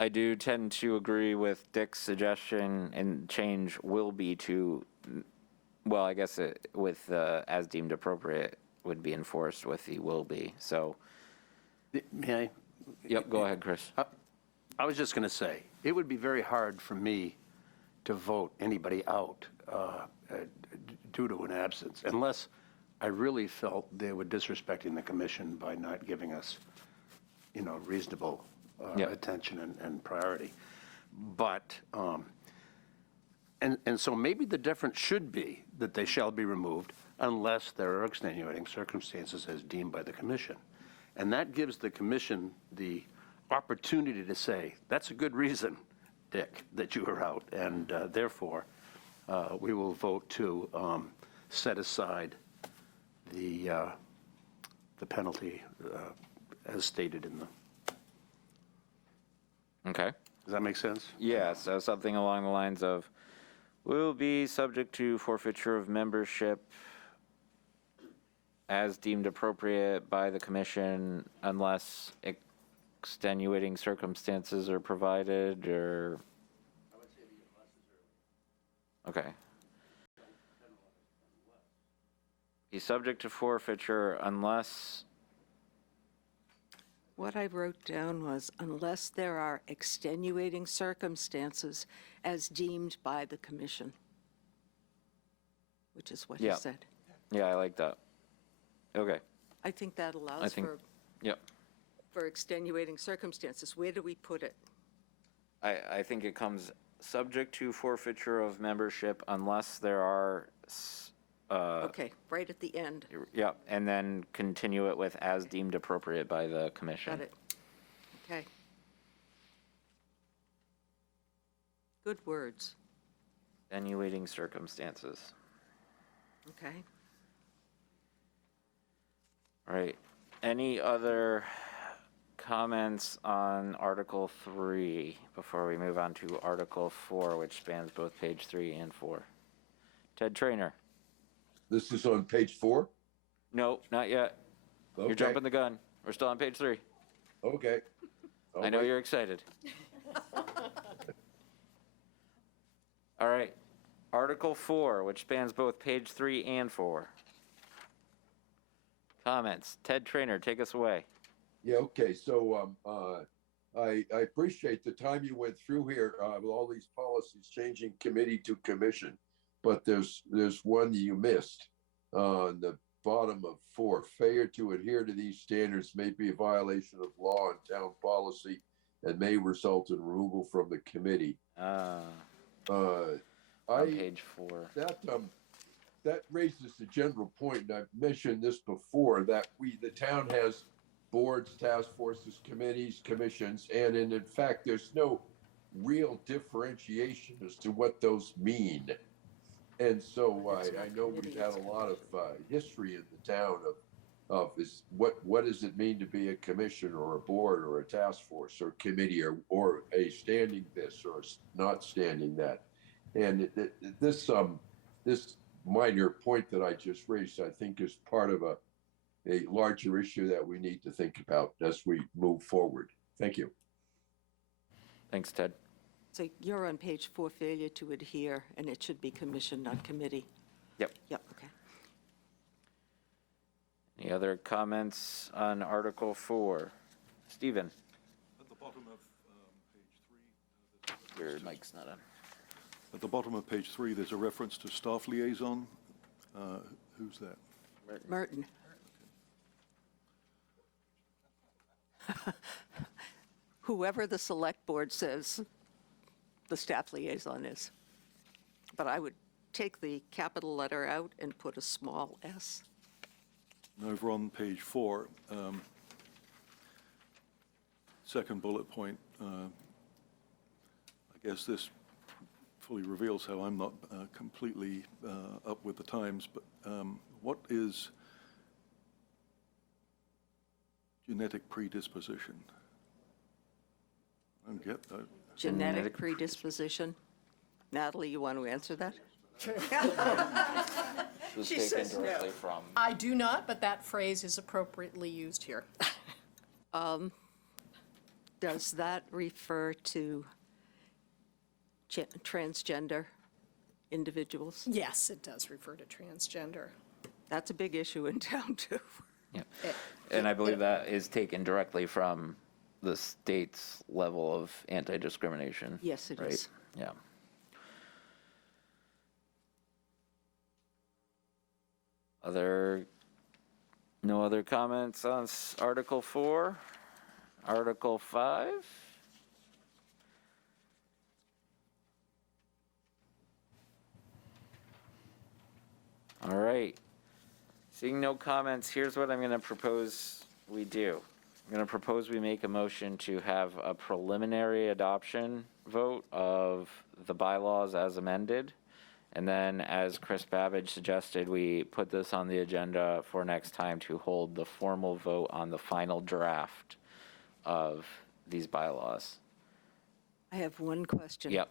I do tend to agree with Dick's suggestion and change will be to, well, I guess with as deemed appropriate would be enforced with the will be. So, May I? yep, go ahead, Chris. I was just going to say, it would be very hard for me to vote anybody out due to an absence, unless I really felt they were disrespecting the commission by not giving us, you know, reasonable Yep. attention and priority. But, and so maybe the difference should be that they shall be removed unless there are extenuating circumstances as deemed by the commission. And that gives the commission the opportunity to say, that's a good reason, Dick, that you were out, and therefore, we will vote to set aside the penalty as stated in the, Okay. does that make sense? Yeah, so something along the lines of, will be subject to forfeiture of membership as deemed appropriate by the commission unless extenuating circumstances are provided, or? Okay. Be subject to forfeiture unless, What I wrote down was unless there are extenuating circumstances as deemed by the commission, which is what he Yeah. said. yeah, I like that. Okay, I think that allows think- yep. for extenuating circumstances. Where do we put it? I think it comes subject to forfeiture of membership unless there are, Okay, right at the end. yep, and then continue it with as deemed appropriate by the commission. Got it. Okay. Good words. Extenuating circumstances. Okay. All right. Any other comments on Article 3 before we move on to Article 4, which spans both page 3 and 4? Ted Trainer? This is on page 4? No, not yet. You're Okay. jumping the gun. We're still on page 3. Okay. I know you're excited. All right. Article 4, which spans both page 3 and 4. Comments. Ted Trainer, take us away. Yeah, okay, so, I appreciate the time you went through here, with all these policies changing committee to commission. But there's one that you missed on the bottom of 4. Failure to adhere to these standards may be a violation of law and town policy and may result in removal from the committee. On I, page 4. that raises the general point, and I've mentioned this before, that the town has boards, task forces, committees, commissions, and in fact, there's no real differentiation as to what those mean. And so I know we've had a lot of history in the town of what does it mean to be a commission or a board or a task force or committee or a standing this or not standing that. And this minor point that I just raised, I think, is part of a larger issue that we need to think about as we move forward. Thank you. Thanks, Ted. So you're on page 4, failure to adhere, and it should be commission, not committee. Yep. Yep, okay. Any other comments on Article 4? Stephen? At the bottom of page 3. Your mic's not on. At the bottom of page 3, there's a reference to staff liaison. Who's that? Merton. Whoever the select board says the staff liaison is. But I would take the capital letter out and put a small s. And over on page 4, second bullet point, I guess this fully reveals how I'm not completely up with the times, but what is genetic predisposition? I don't get that. Genetic predisposition. Natalie, you want to answer that? Was She taken says no. directly from. I do not, but that phrase is appropriately used here. Does that refer to transgender individuals? Yes, it does refer to transgender. That's a big issue in town, too. Yeah. And I believe that is taken directly from the state's level of anti-discrimination. Yes, it right? is. Yeah. No other comments on Article 4? Article 5? All right. Seeing no comments, here's what I'm going to propose we do. I'm going to propose we make a motion to have a preliminary adoption vote of the bylaws as amended. And then, as Chris Babbage suggested, we put this on the agenda for next time to hold the formal vote on the final draft of these bylaws. I have one question. Yep.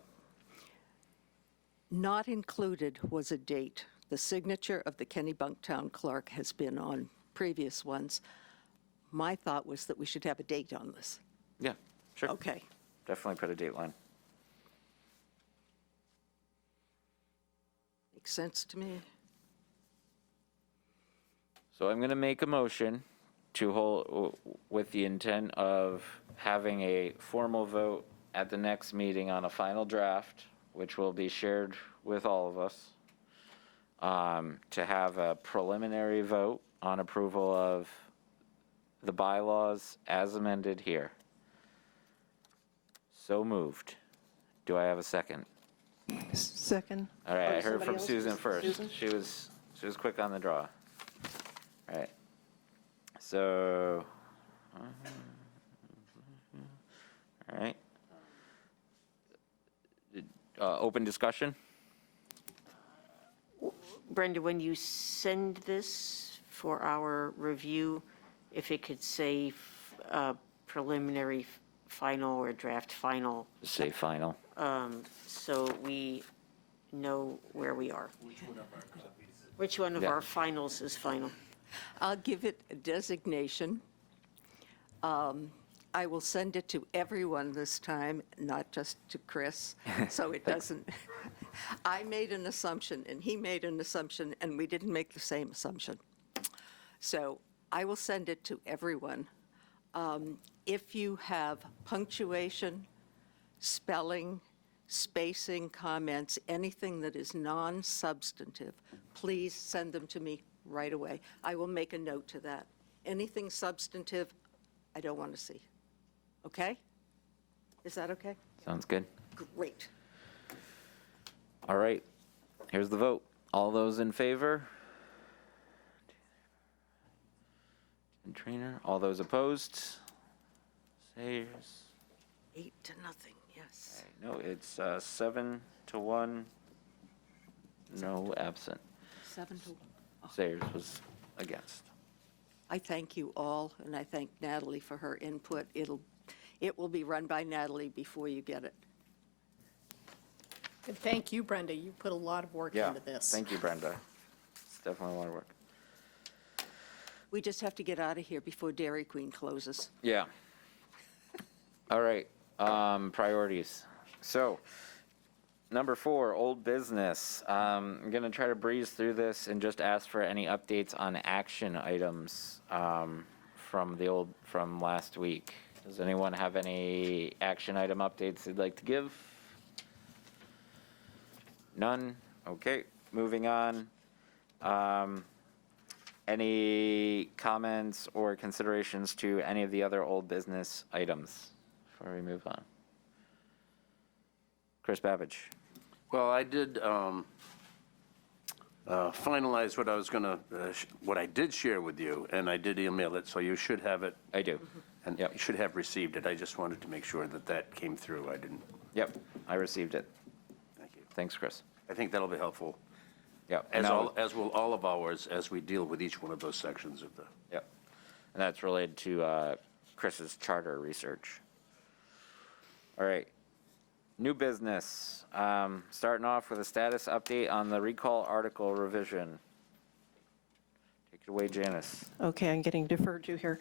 Not included was a date. The signature of the Kennebunk Town Clerk has been on previous ones. My thought was that we should have a date on this. Yeah, sure. Okay. Definitely put a date line. Makes sense to me. So I'm going to make a motion to hold with the intent of having a formal vote at the next meeting on a final draft, which will be shared with all of us, to have a preliminary vote on approval of the bylaws as amended here. So moved. Do I have a second? Second. All right, I heard somebody from else? Susan first. Susan? She was quick on the draw. All right. So, all right. Open discussion? Brenda, when you send this for our review, if it could say preliminary final or draft final, Just say final. so we know where we are. Which one of Yeah. our finals is final? I'll give it a designation. I will send it to everyone this time, not just to Chris, so it doesn't. I made an assumption, and he made an assumption, and we didn't make the same assumption. So I will send it to everyone. If you have punctuation, spelling, spacing, comments, anything that is non-substantive, please send them to me right away. I will make a note to that. Anything substantive, I don't want to see. Okay? Is that okay? Sounds good. Great. All right, here's the vote. All those in favor? And Trainer, all those opposed? Sayers? 8-0, yes. No, it's 7-1, no absent. 7-1. Sayers was against. I thank you all, and I thank Natalie for her input. It will be run by Natalie before you get it. And thank you, Brenda. You put a lot of work Yeah, into this. thank you, Brenda. It's definitely a lot of work. We just have to get out of here before Dairy Queen closes. Yeah. All right, priorities. So, number 4, old business. I'm gonna try to breeze through this and just ask for any updates on action items from last week. Does anyone have any action item updates they'd like to give? None? Okay, moving on. Any comments or considerations to any of the other old business items before we move on? Chris Babbage. Well, I did finalize what I was going to, what I did share with you, and I did email it, so you should have it. I do. And Yep. you should have received it. I just wanted to make sure that that came through. I didn't. Yep, I received it. Thank you. Thanks, Chris. I think that'll be helpful, Yep. as will all of ours, as we deal with each one of those sections of the. Yep. And that's related to Chris's charter research. All right. New business. Starting off with a status update on the recall article revision. Take it away, Janice. Okay, I'm getting deferred to here.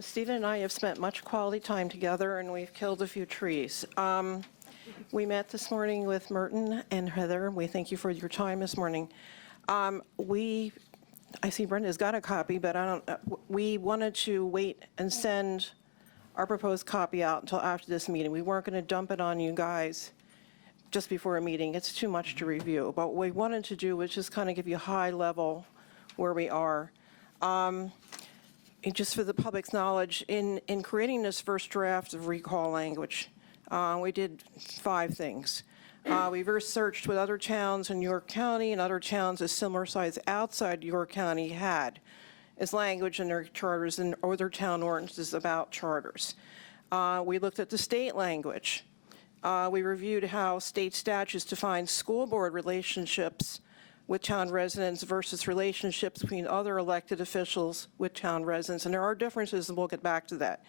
Stephen and I have spent much quality time together, and we've killed a few trees. We met this morning with Merton and Heather. We thank you for your time this morning. I see Brenda's got a copy, but we wanted to wait and send our proposed copy out until after this meeting. We weren't going to dump it on you guys just before a meeting. It's too much to review. But what we wanted to do was just kind of give you high level where we are. And just for the public's knowledge, in creating this first draft of recall language, we did 5 things. We researched what other towns in York County and other towns of similar size outside York County had as language in their charters and other town ordinances about charters. We looked at the state language. We reviewed how state statutes define school board relationships with town residents versus relationships between other elected officials with town residents, and there are differences, and we'll get back to that.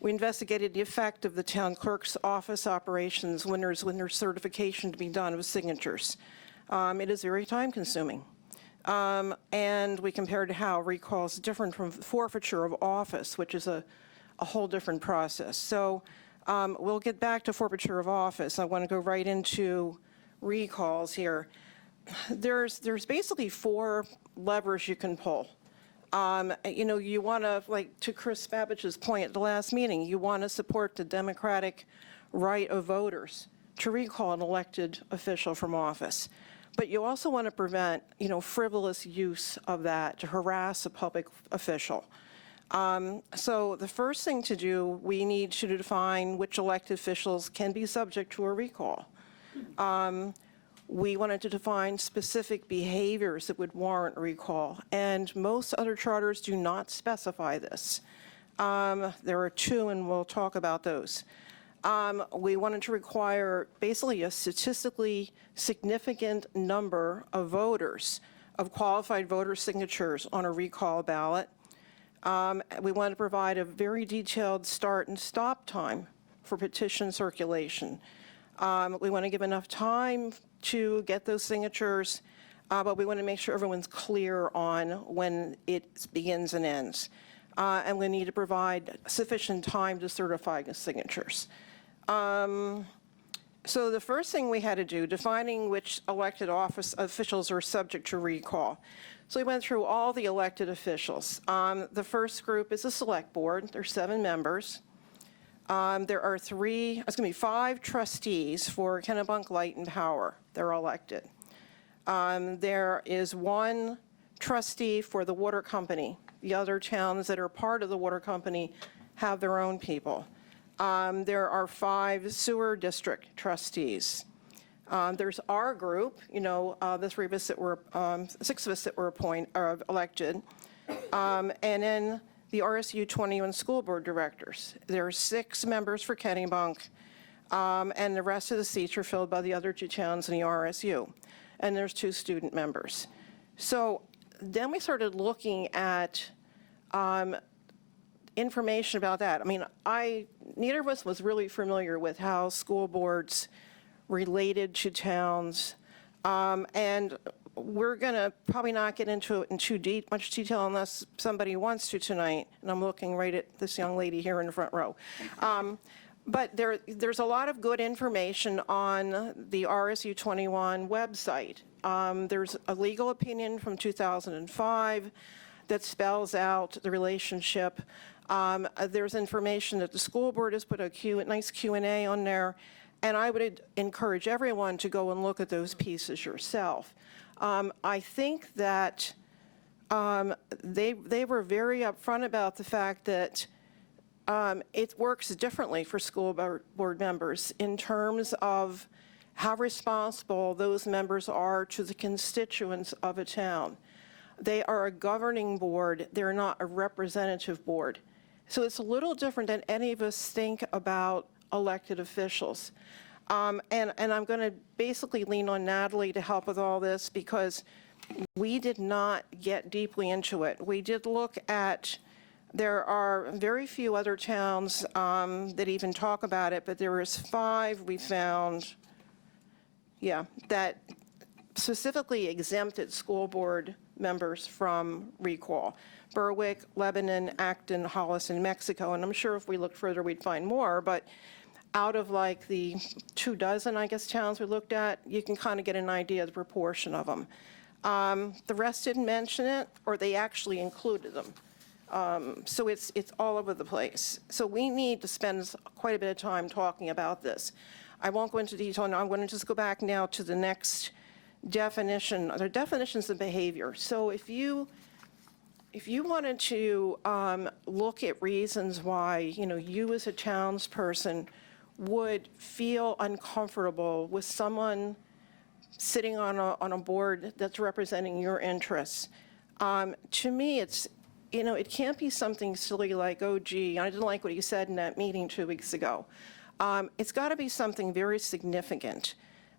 We investigated the effect of the town clerk's office operations when there's certification to be done of signatures. It is very time-consuming. And we compared how recall is different from forfeiture of office, which is a whole different process. So we'll get back to forfeiture of office. I want to go right into recalls here. There's basically 4 levers you can pull. You want to, like to Chris Babbage's point at the last meeting, you want to support the democratic right of voters to recall an elected official from office. But you also want to prevent, frivolous use of that to harass a public official. So the first thing to do, we need to define which elected officials can be subject to a recall. We wanted to define specific behaviors that would warrant a recall, and most other charters do not specify this. There are 2, and we'll talk about those. We wanted to require basically a statistically significant number of voters, of qualified voter signatures on a recall ballot. We wanted to provide a very detailed start and stop time for petition circulation. We want to give enough time to get those signatures, but we want to make sure everyone's clear on when it begins and ends. and we need to provide sufficient time to certify the signatures. So the first thing we had to do, defining which elected office officials are subject to recall. So we went through all the elected officials. The first group is the select board. There's 7 members. There are 5 trustees for Kennebunk Light and Power. They're elected. There is 1 trustee for the water company. The other towns that are part of the water company have their own people. There are 5 sewer district trustees. There's our group, the 3 of us that were, 6 of us that were elected. And then the RSU 21 school board directors. There are 6 members for Kennebunk, and the rest of the seats are filled by the other 2 towns in the RSU. And there's 2 student members. So then we started looking at information about that. I mean, neither of us was really familiar with how school boards related to towns, and we're going to probably not get into it in much detail unless somebody wants to tonight, and I'm looking right at this young lady here in the front row. But there's a lot of good information on the RSU 21 website. There's a legal opinion from 2005 that spells out the relationship. There's information that the school board has put a nice Q&A on there, and I would encourage everyone to go and look at those pieces yourself. I think that they were very upfront about the fact that it works differently for school board members in terms of how responsible those members are to the constituents of a town. They are a governing board. They're not a representative board. So it's a little different than any of us think about elected officials. And I'm going to basically lean on Natalie to help with all this because we did not get deeply into it. We did look at, there are very few other towns that even talk about it, but there was 5 we found, that specifically exempted school board members from recall. Berwick, Lebanon, Acton, Hollis, and Mexico. And I'm sure if we looked further, we'd find more. But out of like the 24, I guess, towns we looked at, you can kind of get an idea of the proportion of them. The rest didn't mention it, or they actually included them. So it's all over the place. So we need to spend quite a bit of time talking about this. I won't go into detail now. I'm going to just go back now to the next definition. They're definitions of behavior. So if you wanted to look at reasons why, you as a townsperson would feel uncomfortable with someone sitting on a board that's representing your interests, to me, it can't be something silly like, oh, gee, I didn't like what he said in that meeting 2 weeks ago. It's got to be something very significant.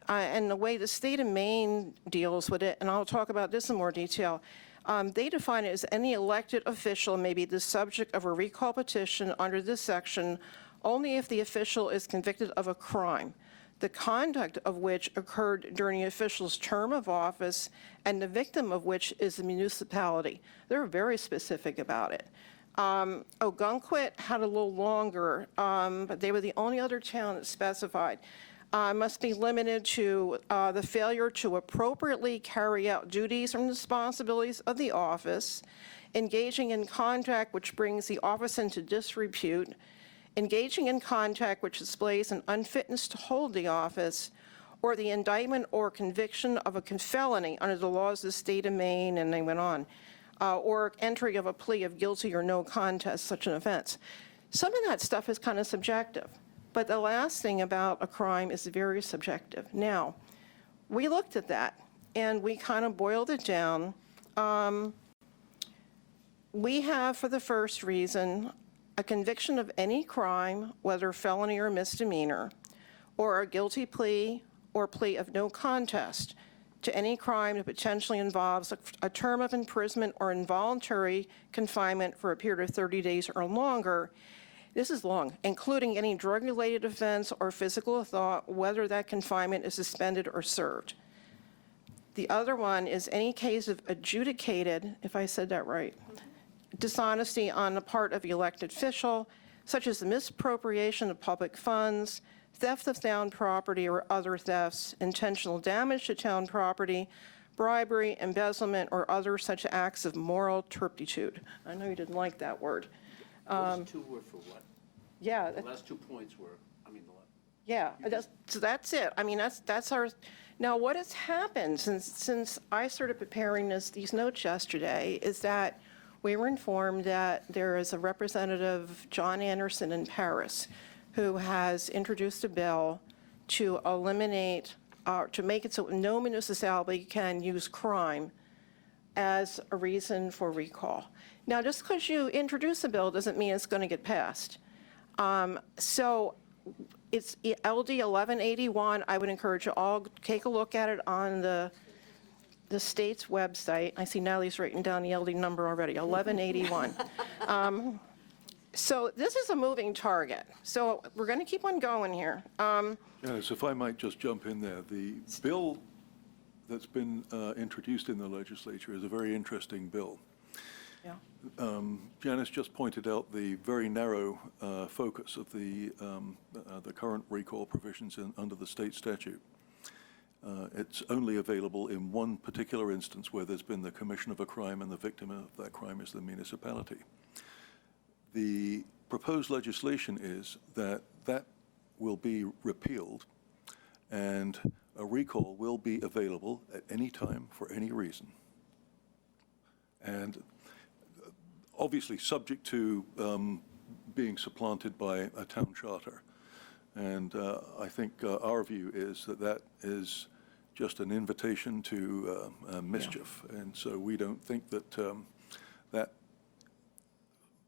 And the way the state of Maine deals with it, and I'll talk about this in more detail, they define it as any elected official may be the subject of a recall petition under this section only if the official is convicted of a crime, the conduct of which occurred during the official's term of office and the victim of which is the municipality. They're very specific about it. Ogunquit had a little longer, but they were the only other town that specified. Must be limited to the failure to appropriately carry out duties and responsibilities of the office, engaging in contact which brings the office into disrepute, engaging in contact which displays an unfitness to hold the office, or the indictment or conviction of a felony under the laws of the state of Maine, and they went on, or entry of a plea of guilty or no contest such an offense. Some of that stuff is kind of subjective. But the last thing about a crime is very subjective. Now, we looked at that, and we kind of boiled it down. We have, for the first reason, a conviction of any crime, whether felony or misdemeanor, or a guilty plea or plea of no contest to any crime that potentially involves a term of imprisonment or involuntary confinement for a period of 30 days or longer. This is long, including any drug-related offense or physical assault, whether that confinement is suspended or served. The other one is any case of adjudicated, if I said that right, dishonesty on the part of the elected official, such as the misappropriation of public funds, theft of town property or other thefts, intentional damage to town property, bribery, embezzlement, or other such acts of moral turpitude. I know you didn't like that word. Those two were for what? Yeah, The last 2 points were, yeah, so that's it. I mean, that's our, now what has happened since I started preparing these notes yesterday is that we were informed that there is a representative, John Anderson in Paris, who has introduced a bill to eliminate, to make it so no municipality can use crime as a reason for recall. Now, just because you introduce a bill doesn't mean it's going to get passed. So it's LD 1181. I would encourage you all to take a look at it on the state's website. I see Natalie's writing down the LD number already, 1181. So this is a moving target. So we're going to keep on going here. Janice, if I might just jump in there, the bill that's been introduced in the legislature is a very interesting bill. Yeah. Janice just pointed out the very narrow focus of the current recall provisions under the state statute. It's only available in one particular instance where there's been the commission of a crime and the victim of that crime is the municipality. The proposed legislation is that that will be repealed and a recall will be available at any time for any reason. And obviously subject to being supplanted by a town charter. And I think our view is that that is just an invitation to mischief. Yeah. And so we don't think that that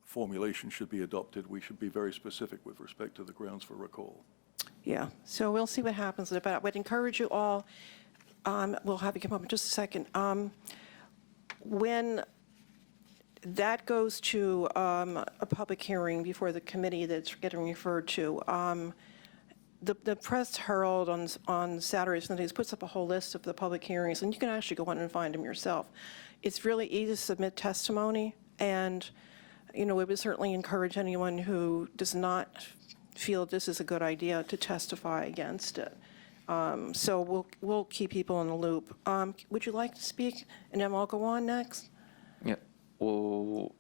formulation should be adopted. We should be very specific with respect to the grounds for recall. Yeah, so we'll see what happens with it, but I would encourage you all, we'll have you come up in just a second. When that goes to a public hearing before the committee that's getting referred to, the Press Herald on Saturdays and Sundays puts up a whole list of the public hearings, and you can actually go on and find them yourself. It's really easy to submit testimony, and we would certainly encourage anyone who does not feel this is a good idea to testify against it. So we'll keep people in the loop. Would you like to speak, and then I'll go on next? Yeah, well,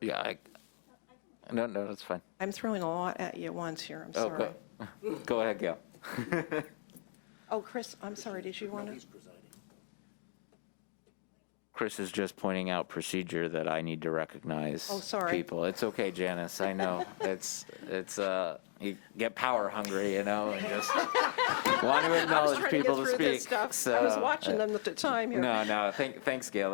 yeah, no, that's fine. I'm throwing a lot at you at once here, I'm sorry. Go ahead, Gail. Oh, Chris, I'm sorry, did you want to? Chris is just pointing out procedure that I need to recognize. Oh, sorry. People. It's okay, Janice. I know. It's you get power hungry, and just want to acknowledge people to speak. So, I was watching them at the time here. No. Thanks, Gail.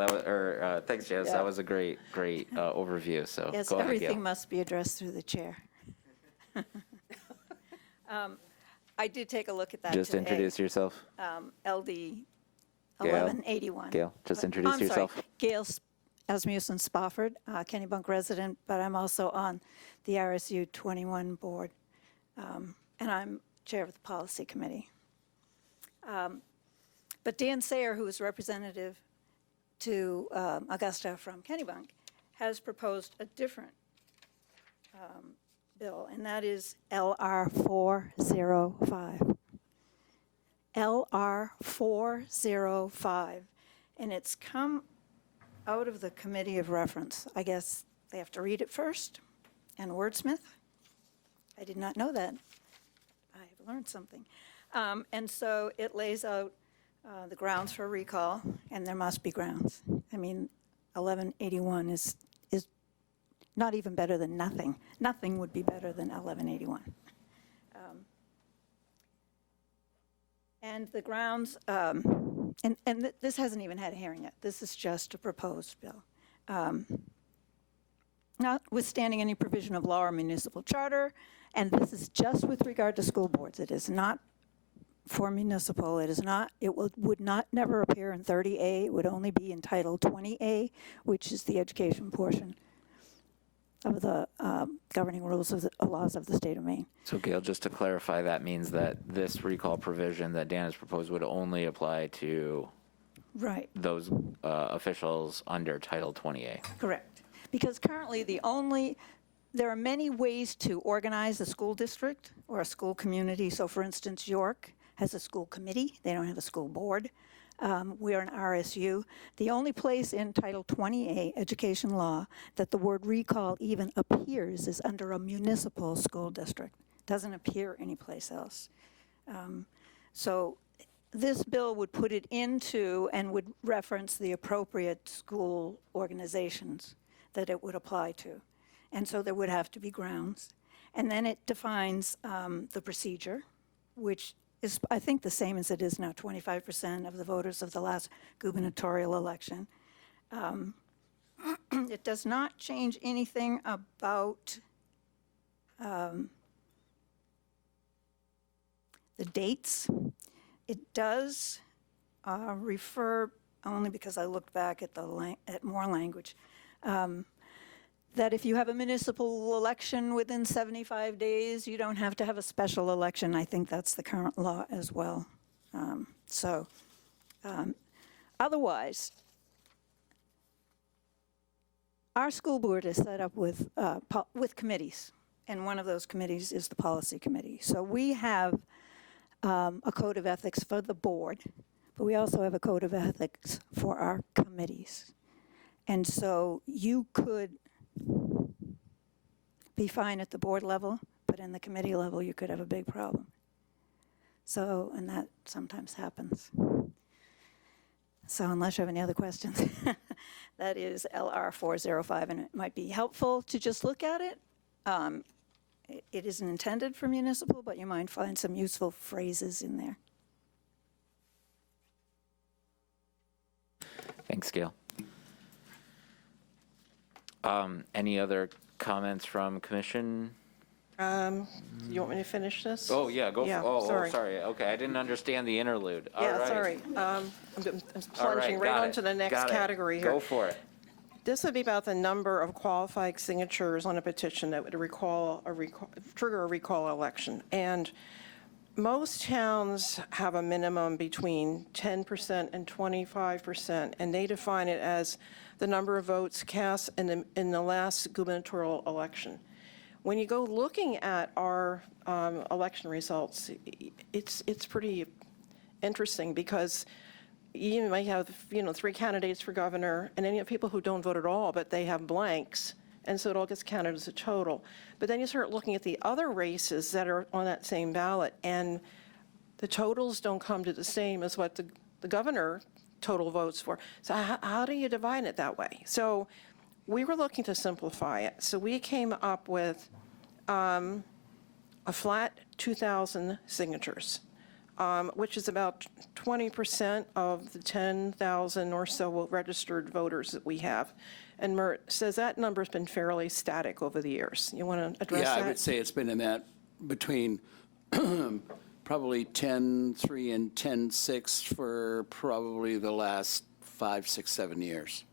Thanks, Janice. Yeah. That was a great overview. So yes, go ahead, everything Gail. must be addressed through the chair. I did take a look at that Just today. introduce yourself. LD 1181. Gail, just introduce yourself. Sorry. Gail Asmussen Spofford, Kennebunk resident, but I'm also on the RSU 21 board, and I'm chair of the policy committee. But Dan Sayer, who is representative to Augusta from Kennebunk, has proposed a different bill, and that is LR 405. LR 405, and it's come out of the committee of reference. I guess they have to read it first and wordsmith. I did not know that. I have learned something. And so it lays out the grounds for recall, and there must be grounds. I mean, 1181 is not even better than nothing. Nothing would be better than 1181. And the grounds, and this hasn't even had a hearing yet. This is just a proposed bill. Notwithstanding any provision of law or municipal charter, and this is just with regard to school boards. It is not for municipal. It is not. It would not never appear in 30A. It would only be in Title 20A, which is the education portion of the governing rules of the laws of the state of Maine. So Gail, just to clarify, that means that this recall provision that Dan has proposed would only apply to Right. those officials under Title 20A. Correct. Because currently, there are many ways to organize a school district or a school community. So for instance, York has a school committee. They don't have a school board. We're an RSU. The only place in Title 20A education law that the word recall even appears is under a municipal school district. Doesn't appear anyplace else. So this bill would put it into and would reference the appropriate school organizations that it would apply to. And so there would have to be grounds. And then it defines the procedure, which is, I think, the same as it is now, 25% of the voters of the last gubernatorial election. It does not change anything about the dates. It does refer, only because I looked back at at more language, that if you have a municipal election within 75 days, you don't have to have a special election. I think that's the current law as well. Otherwise, our school board is set up with committees, and one of those committees is the policy committee. So we have a code of ethics for the board, but we also have a code of ethics for our committees. And so you could be fine at the board level, but in the committee level, you could have a big problem. So, and that sometimes happens. So unless you have any other questions, that is LR 405, and it might be helpful to just look at it. It isn't intended for municipal, but you might find some useful phrases in there. Thanks, Gail. Any other comments from commission? You want me to finish this? Oh, yeah, go, Yeah, sorry. sorry. Okay, I didn't understand the interlude. All Yeah, right. sorry. I'm All plunging right got on to it, the next got it. category here. Go for it. This would be about the number of qualified signatures on a petition that would trigger a recall election. And most towns have a minimum between 10% and 25%, and they define it as the number of votes cast in the last gubernatorial election. When you go looking at our election results, it's pretty interesting, because you might have, 3 candidates for governor, and then you have people who don't vote at all, but they have blanks, and so it all gets counted as a total. But then you start looking at the other races that are on that same ballot, and the totals don't come to the same as what the governor total votes for. So how do you divide it that way? So we were looking to simplify it. So we came up with a flat 2,000 signatures, which is about 20% of the 10,000 or so registered voters that we have. And Mert says that number's been fairly static over the years. You want to address that? Yeah, I would say it's been in that between probably 10.3 and 10.6 for probably the last 5, 6, 7 years.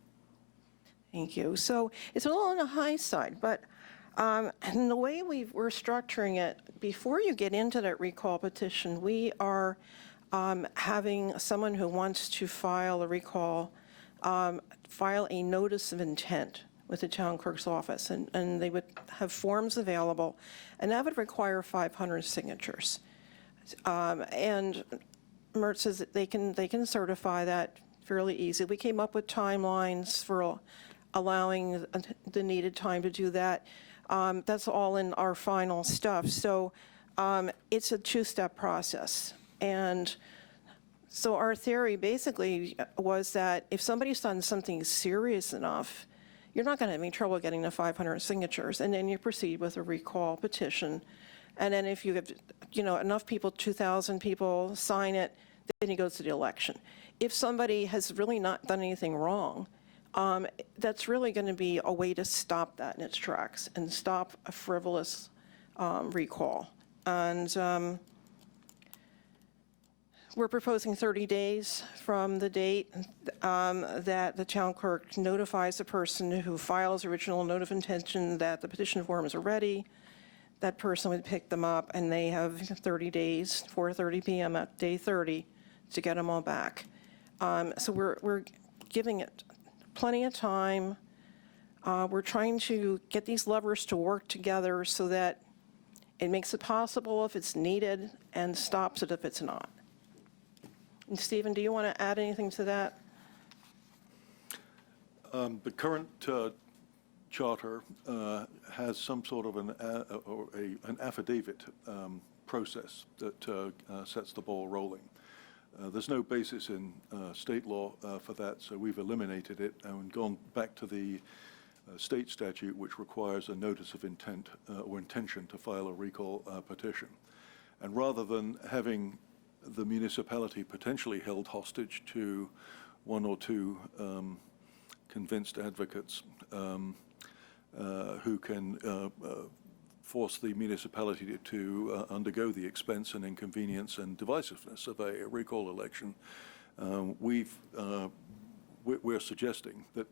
Thank you. So it's a little on the high side, but and the way we're structuring it, before you get into that recall petition, we are having someone who wants to file a recall file a notice of intent with the town clerk's office, and they would have forms available, and that would require 500 signatures. And Mert says that they can certify that fairly easy. We came up with timelines for allowing the needed time to do that. That's all in our final stuff. So it's a 2-step process. And so our theory basically was that if somebody's done something serious enough, you're not going to have any trouble getting the 500 signatures, and then you proceed with a recall petition. And then if you have, enough people, 2,000 people sign it, then it goes to the election. If somebody has really not done anything wrong, that's really going to be a way to stop that in its tracks and stop a frivolous recall. And we're proposing 30 days from the date that the town clerk notifies the person who files original note of intention that the petition forms are ready. That person would pick them up, and they have 30 days, 4:30 p.m. at day 30, to get them all back. So we're giving it plenty of time. We're trying to get these levers to work together so that it makes it possible if it's needed and stops it if it's not. And Stephen, do you want to add anything to that? The current charter has some sort of an affidavit process that sets the ball rolling. There's no basis in state law for that, so we've eliminated it and gone back to the state statute, which requires a notice of intent or intention to file a recall petition. And rather than having the municipality potentially held hostage to one or two convinced advocates who can force the municipality to undergo the expense and inconvenience and divisiveness of a recall election, we're suggesting that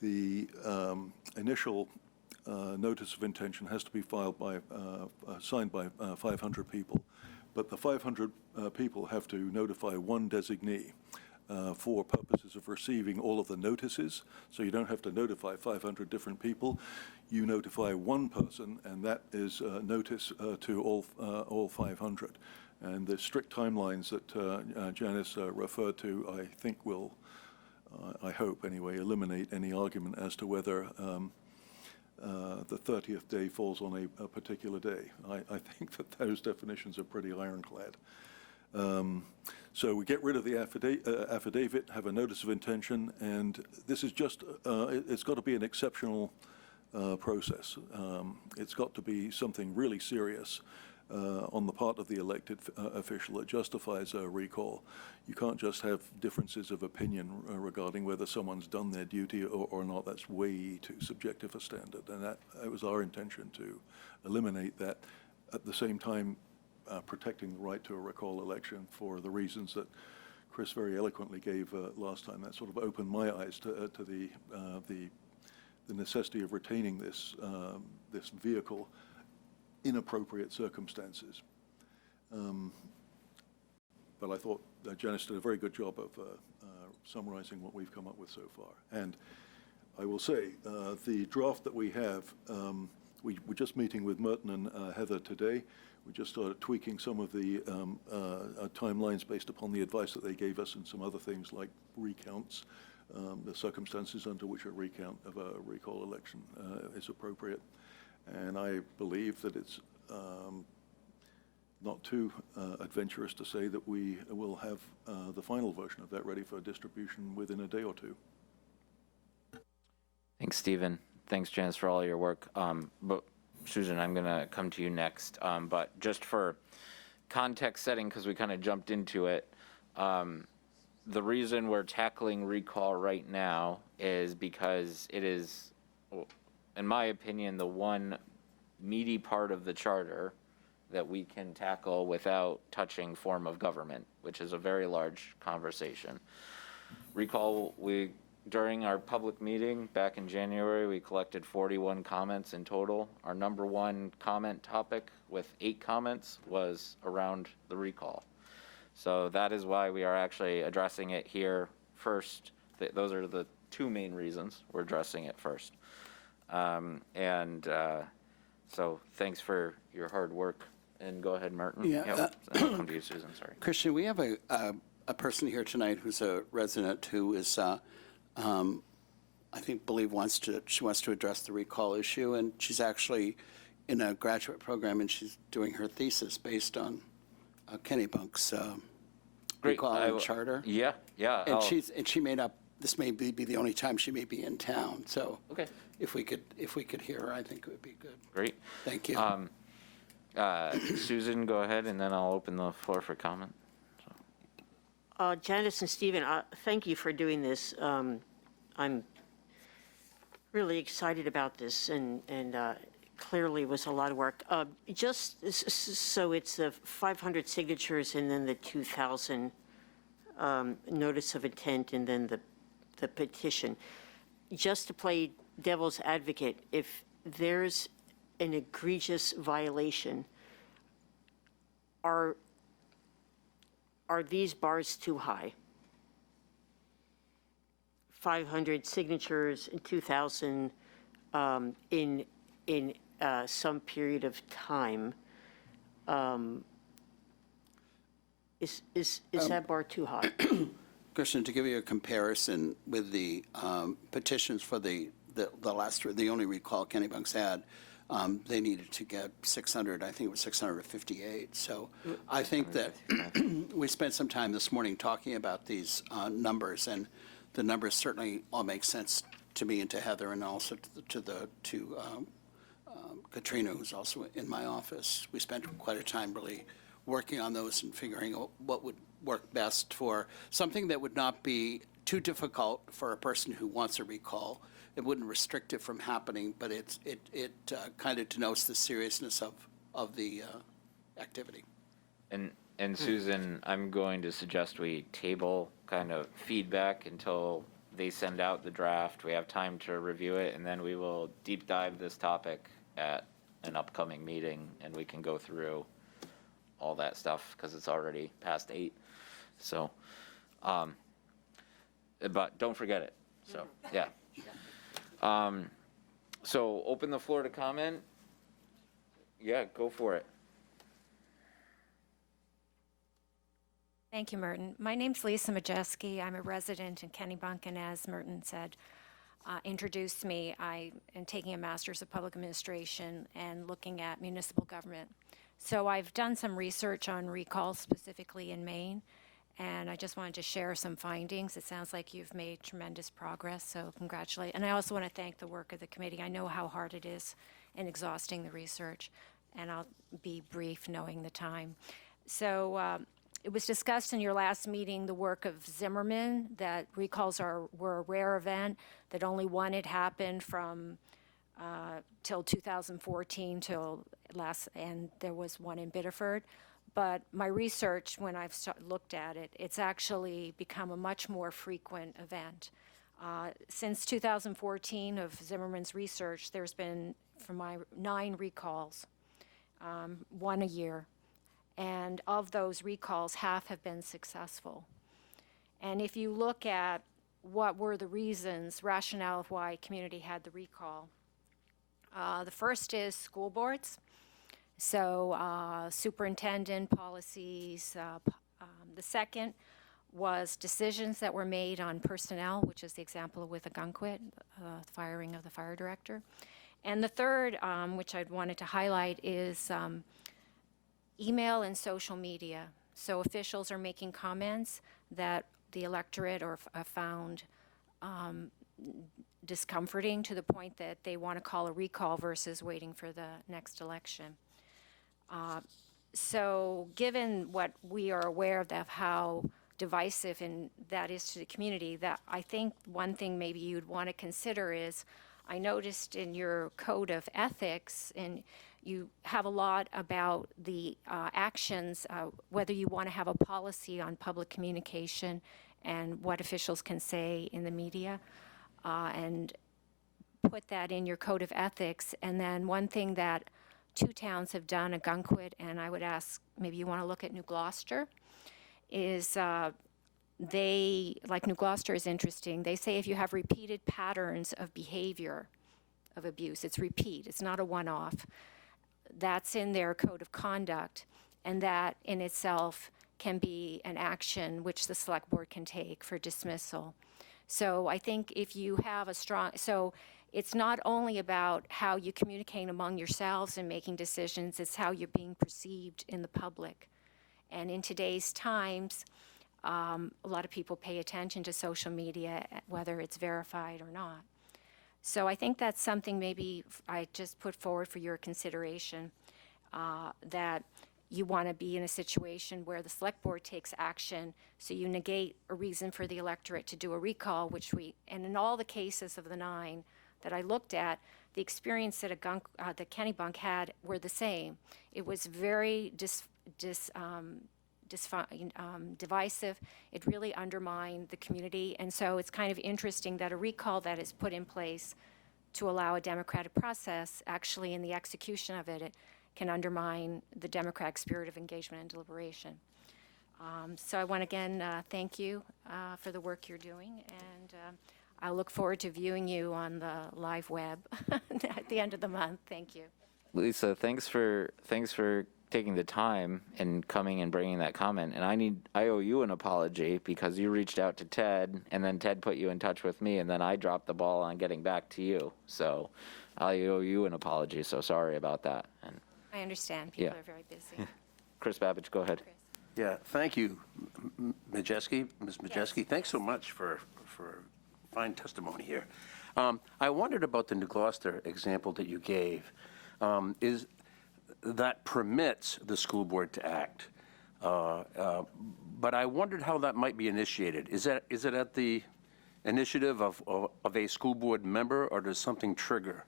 the initial notice of intention has to be signed by 500 people, but the 500 people have to notify one designee for purposes of receiving all of the notices. So you don't have to notify 500 different people. You notify one person, and that is notice to all 500. And the strict timelines that Janice referred to, I think will, I hope anyway, eliminate any argument as to whether the 30th day falls on a particular day. I think that those definitions are pretty ironclad. So we get rid of the affidavit, have a notice of intention, and this is just, it's got to be an exceptional process. It's got to be something really serious on the part of the elected official that justifies a recall. You can't just have differences of opinion regarding whether someone's done their duty or not. That's way too subjective a standard, and that it was our intention to eliminate that, at the same time protecting the right to a recall election for the reasons that Chris very eloquently gave last time. That sort of opened my eyes to the necessity of retaining this this vehicle in appropriate circumstances. But I thought Janice did a very good job of summarizing what we've come up with so far. And I will say, the draft that we have, we're just meeting with Merton and Heather today. We just started tweaking some of the timelines based upon the advice that they gave us, and some other things like recounts, the circumstances under which a recount of a recall election is appropriate. And I believe that it's not too adventurous to say that we will have the final version of that ready for distribution within a day or two. Thanks, Stephen. Thanks, Janice, for all your work. But Susan, I'm going to come to you next. But just for context setting, because we kind of jumped into it, the reason we're tackling recall right now is because it is, in my opinion, the one meaty part of the charter that we can tackle without touching form of government, which is a very large conversation. Recall, during our public meeting back in January, we collected 41 comments in total. Our number one comment topic with 8 comments was around the recall. So that is why we are actually addressing it here first. Those are the 2 main reasons we're addressing it first. So thanks for your hard work. And go ahead, Merton. Yeah, I'll come to you, Susan, sorry. Christian, we have a person here tonight who's a resident who is, she wants to address the recall issue, and she's actually in a graduate program, and she's doing her thesis based on Kennebunk's recall and charter. Yeah. And she may not, this may be the only time she may be in town, so Okay. if we could hear her, I think it would be good. Great. Thank you. Susan, go ahead, and then I'll open the floor for comment. Janice and Stephen, thank you for doing this. I'm really excited about this, and clearly was a lot of work. Just so it's the 500 signatures and then the 2,000 notice of intent and then the petition. Just to play devil's advocate, if there's an egregious violation, are these bars too high? 500 signatures in 2000 in some period of time. Is that bar too high? Christian, to give you a comparison with the petitions for the only recall Kennebunk's had, they needed to get 600, I think it was 658. So I think that we spent some time this morning talking about these numbers, and the numbers certainly all make sense to me and to Heather, and also to Katrina, who's also in my office. We spent quite a time really working on those and figuring out what would work best for something that would not be too difficult for a person who wants a recall. It wouldn't restrict it from happening, but it kind of denotes the seriousness of the activity. And Susan, I'm going to suggest we table kind of feedback until they send out the draft. We have time to review it, and then we will deep dive this topic at an upcoming meeting, and we can go through all that stuff because it's already past 8. So, but don't forget it. So, yeah. So open the floor to comment. Yeah, go for it. Thank you, Merton. My name's Lisa Majeski. I'm a resident in Kennebunk, and as Merton said, introduced me, I am taking a Master's of Public Administration and looking at municipal government. So I've done some research on recalls specifically in Maine, and I just wanted to share some findings. It sounds like you've made tremendous progress, so congratulate. And I also want to thank the work of the committee. I know how hard it is in exhausting the research, and I'll be brief knowing the time. So it was discussed in your last meeting, the work of Zimmerman, that recalls were a rare event, that only one had happened from till 2014 till last, and there was one in Biddeford. But my research, when I've looked at it, it's actually become a much more frequent event. Since 2014 of Zimmerman's research, there's been, from my 9 recalls, 1 a year. And of those recalls, half have been successful. And if you look at what were the reasons, rationale of why community had the recall, the first is school boards. So superintendent policies. The second was decisions that were made on personnel, which is the example with Ogunquit, firing of the fire director. And the third, which I wanted to highlight, is email and social media. So officials are making comments that the electorate found discomforting, to the point that they want to call a recall versus waiting for the next election. So given what we are aware of how divisive and that is to the community, that I think one thing maybe you'd want to consider is, I noticed in your code of ethics, and you have a lot about the actions, whether you want to have a policy on public communication and what officials can say in the media, and put that in your code of ethics. And then one thing that 2 towns have done, Ogunquit, and I would ask, maybe you want to look at New Gloucester, is they, like New Gloucester is interesting, they say if you have repeated patterns of behavior of abuse, it's repeat, it's not a one-off, that's in their code of conduct, and that in itself can be an action which the select board can take for dismissal. So I think if you have a strong, so it's not only about how you communicate among yourselves and making decisions, it's how you're being perceived in the public. And in today's times, a lot of people pay attention to social media, whether it's verified or not. So I think that's something maybe I just put forward for your consideration, that you want to be in a situation where the select board takes action, so you negate a reason for the electorate to do a recall, and in all the cases of the 9 that I looked at, the experience that that Kennebunk had were the same. It was very divisive. It really undermined the community, and so it's kind of interesting that a recall that is put in place to allow a democratic process, actually in the execution of it can undermine the democratic spirit of engagement and deliberation. So I want to again thank you for the work you're doing, and I look forward to viewing you on the live web at the end of the month. Thank you. Lisa, thanks for taking the time and coming and bringing that comment. And I owe you an apology because you reached out to Ted, and then Ted put you in touch with me, and then I dropped the ball on getting back to you. So I owe you an apology. So sorry about that. And I understand. People Yeah. are very busy. Chris Babbage, go ahead. Yeah, thank you, Majeski, Ms. Majeski. Thanks so much for fine testimony here. I wondered about the New Gloucester example that you gave. Is that permits the school board to act, but I wondered how that might be initiated. Is it at the initiative of a school board member, or does something trigger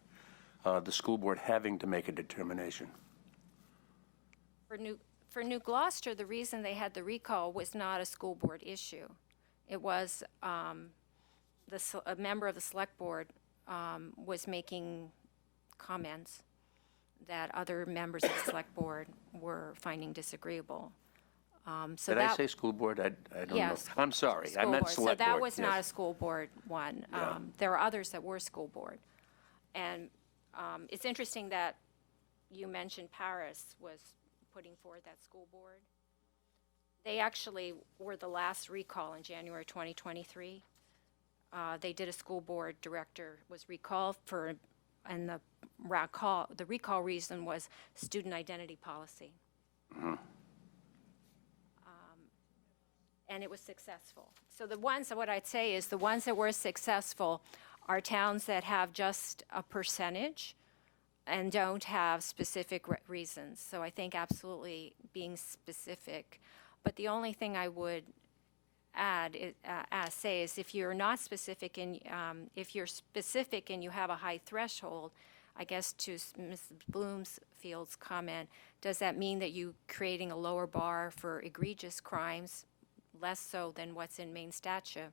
the school board having to make a determination? For New Gloucester, the reason they had the recall was not a school board issue. It was a member of the select board was making comments that other members of the select board were finding disagreeable. So Did I that- say school board? I don't know. Yes. I'm sorry. I School meant board. select board. So that was not a yes. school board one. Yeah. There are others that were school board. And it's interesting that you mentioned Paris was putting forward that school board. They actually were the last recall in January 2023. They did a school board director was recalled for, and the recall reason was student identity policy. And it was successful. So the ones, what I'd say is the ones that were successful are towns that have just a percentage and don't have specific reasons. So I think absolutely being specific. But the only thing I would add, say is if you're not specific and if you're specific and you have a high threshold, I guess to Ms. Bloomfield's comment, does that mean that you creating a lower bar for egregious crimes, less so than what's in main statute?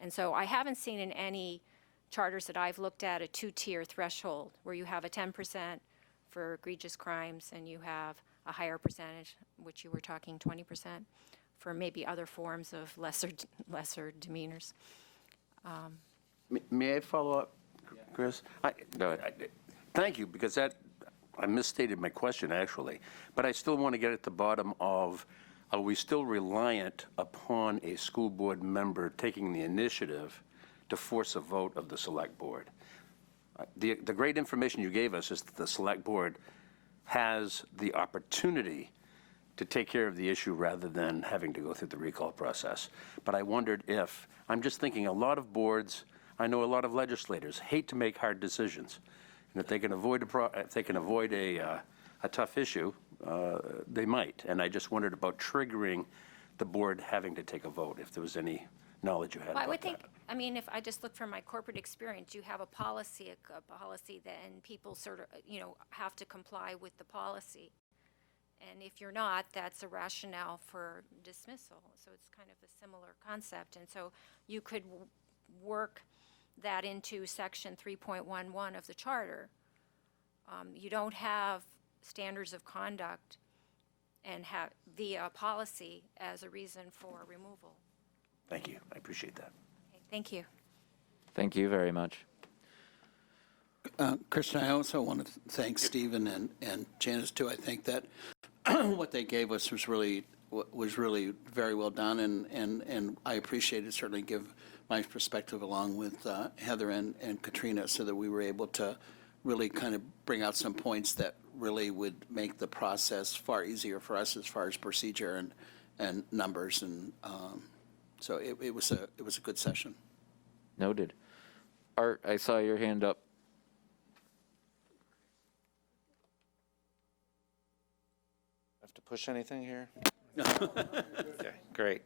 And so I haven't seen in any charters that I've looked at a two-tier threshold where you have a 10% for egregious crimes and you have a higher percentage, which you were talking 20%, for maybe other forms of lesser demeanors. May I follow up, Chris? Go ahead. Thank you, because I misstated my question, actually. But I still want to get at the bottom of, are we still reliant upon a school board member taking the initiative to force a vote of the select board? The great information you gave us is that the select board has the opportunity to take care of the issue rather than having to go through the recall process. But I wondered if, I'm just thinking a lot of boards, I know a lot of legislators hate to make hard decisions. And if they can avoid a tough issue, they might. And I just wondered about triggering the board having to take a vote, if there was any knowledge you had Well, I about would think, that. I mean, if I just look from my corporate experience, you have a policy that, and people sort of, have to comply with the policy. And if you're not, that's a rationale for dismissal. So it's kind of a similar concept. And so you could work that into section 3.11 of the charter. You don't have standards of conduct and have via policy as a reason for removal. Thank you, I appreciate that. Okay, thank you. Thank you very much. Kristen, I also want to thank Stephen and Janice too. I think that what they gave us was really very well done, and I appreciate it. Certainly give my perspective along with Heather and Katrina, so that we were able to really kind of bring out some points that really would make the process far easier for us as far as procedure and numbers, and so it was a good session. Noted. Art, I saw your hand up. Have to push anything here? Okay, great.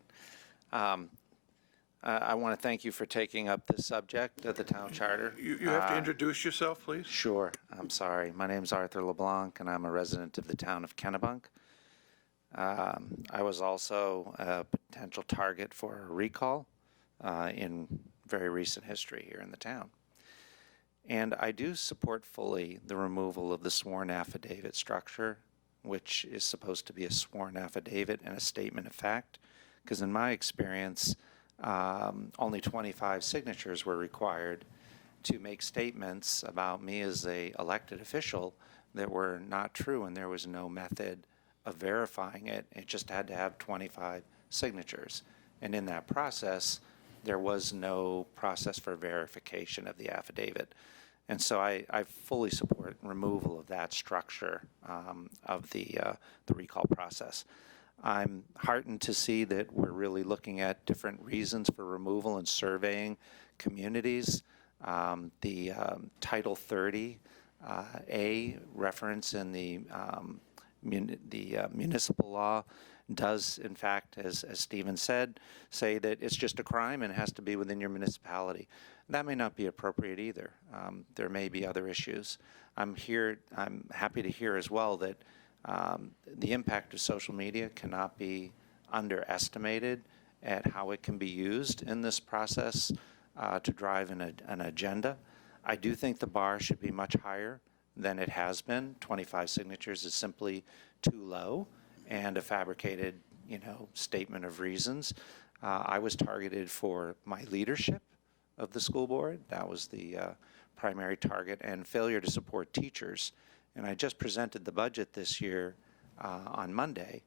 I want to thank you for taking up this subject of the town charter. You have to introduce yourself, please. Sure, I'm sorry. My name's Arthur LeBlanc, and I'm a resident of the town of Kennebunk. I was also a potential target for a recall in very recent history here in the town. And I do support fully the removal of the sworn affidavit structure, which is supposed to be a sworn affidavit and a statement of fact, because in my experience, only 25 signatures were required to make statements about me as a elected official that were not true, and there was no method of verifying it. It just had to have 25 signatures. And in that process, there was no process for verification of the affidavit. And so I fully support removal of that structure of the recall process. I'm heartened to see that we're really looking at different reasons for removal and surveying communities. The Title 30 A reference in the municipal law does, in fact, as Stephen said, say that it's just a crime and it has to be within your municipality. That may not be appropriate either. There may be other issues. I'm happy to hear as well that the impact of social media cannot be underestimated at how it can be used in this process to drive an agenda. I do think the bar should be much higher than it has been. 25 signatures is simply too low and a fabricated, statement of reasons. I was targeted for my leadership of the school board. That was the primary target, and failure to support teachers. And I just presented the budget this year on Monday,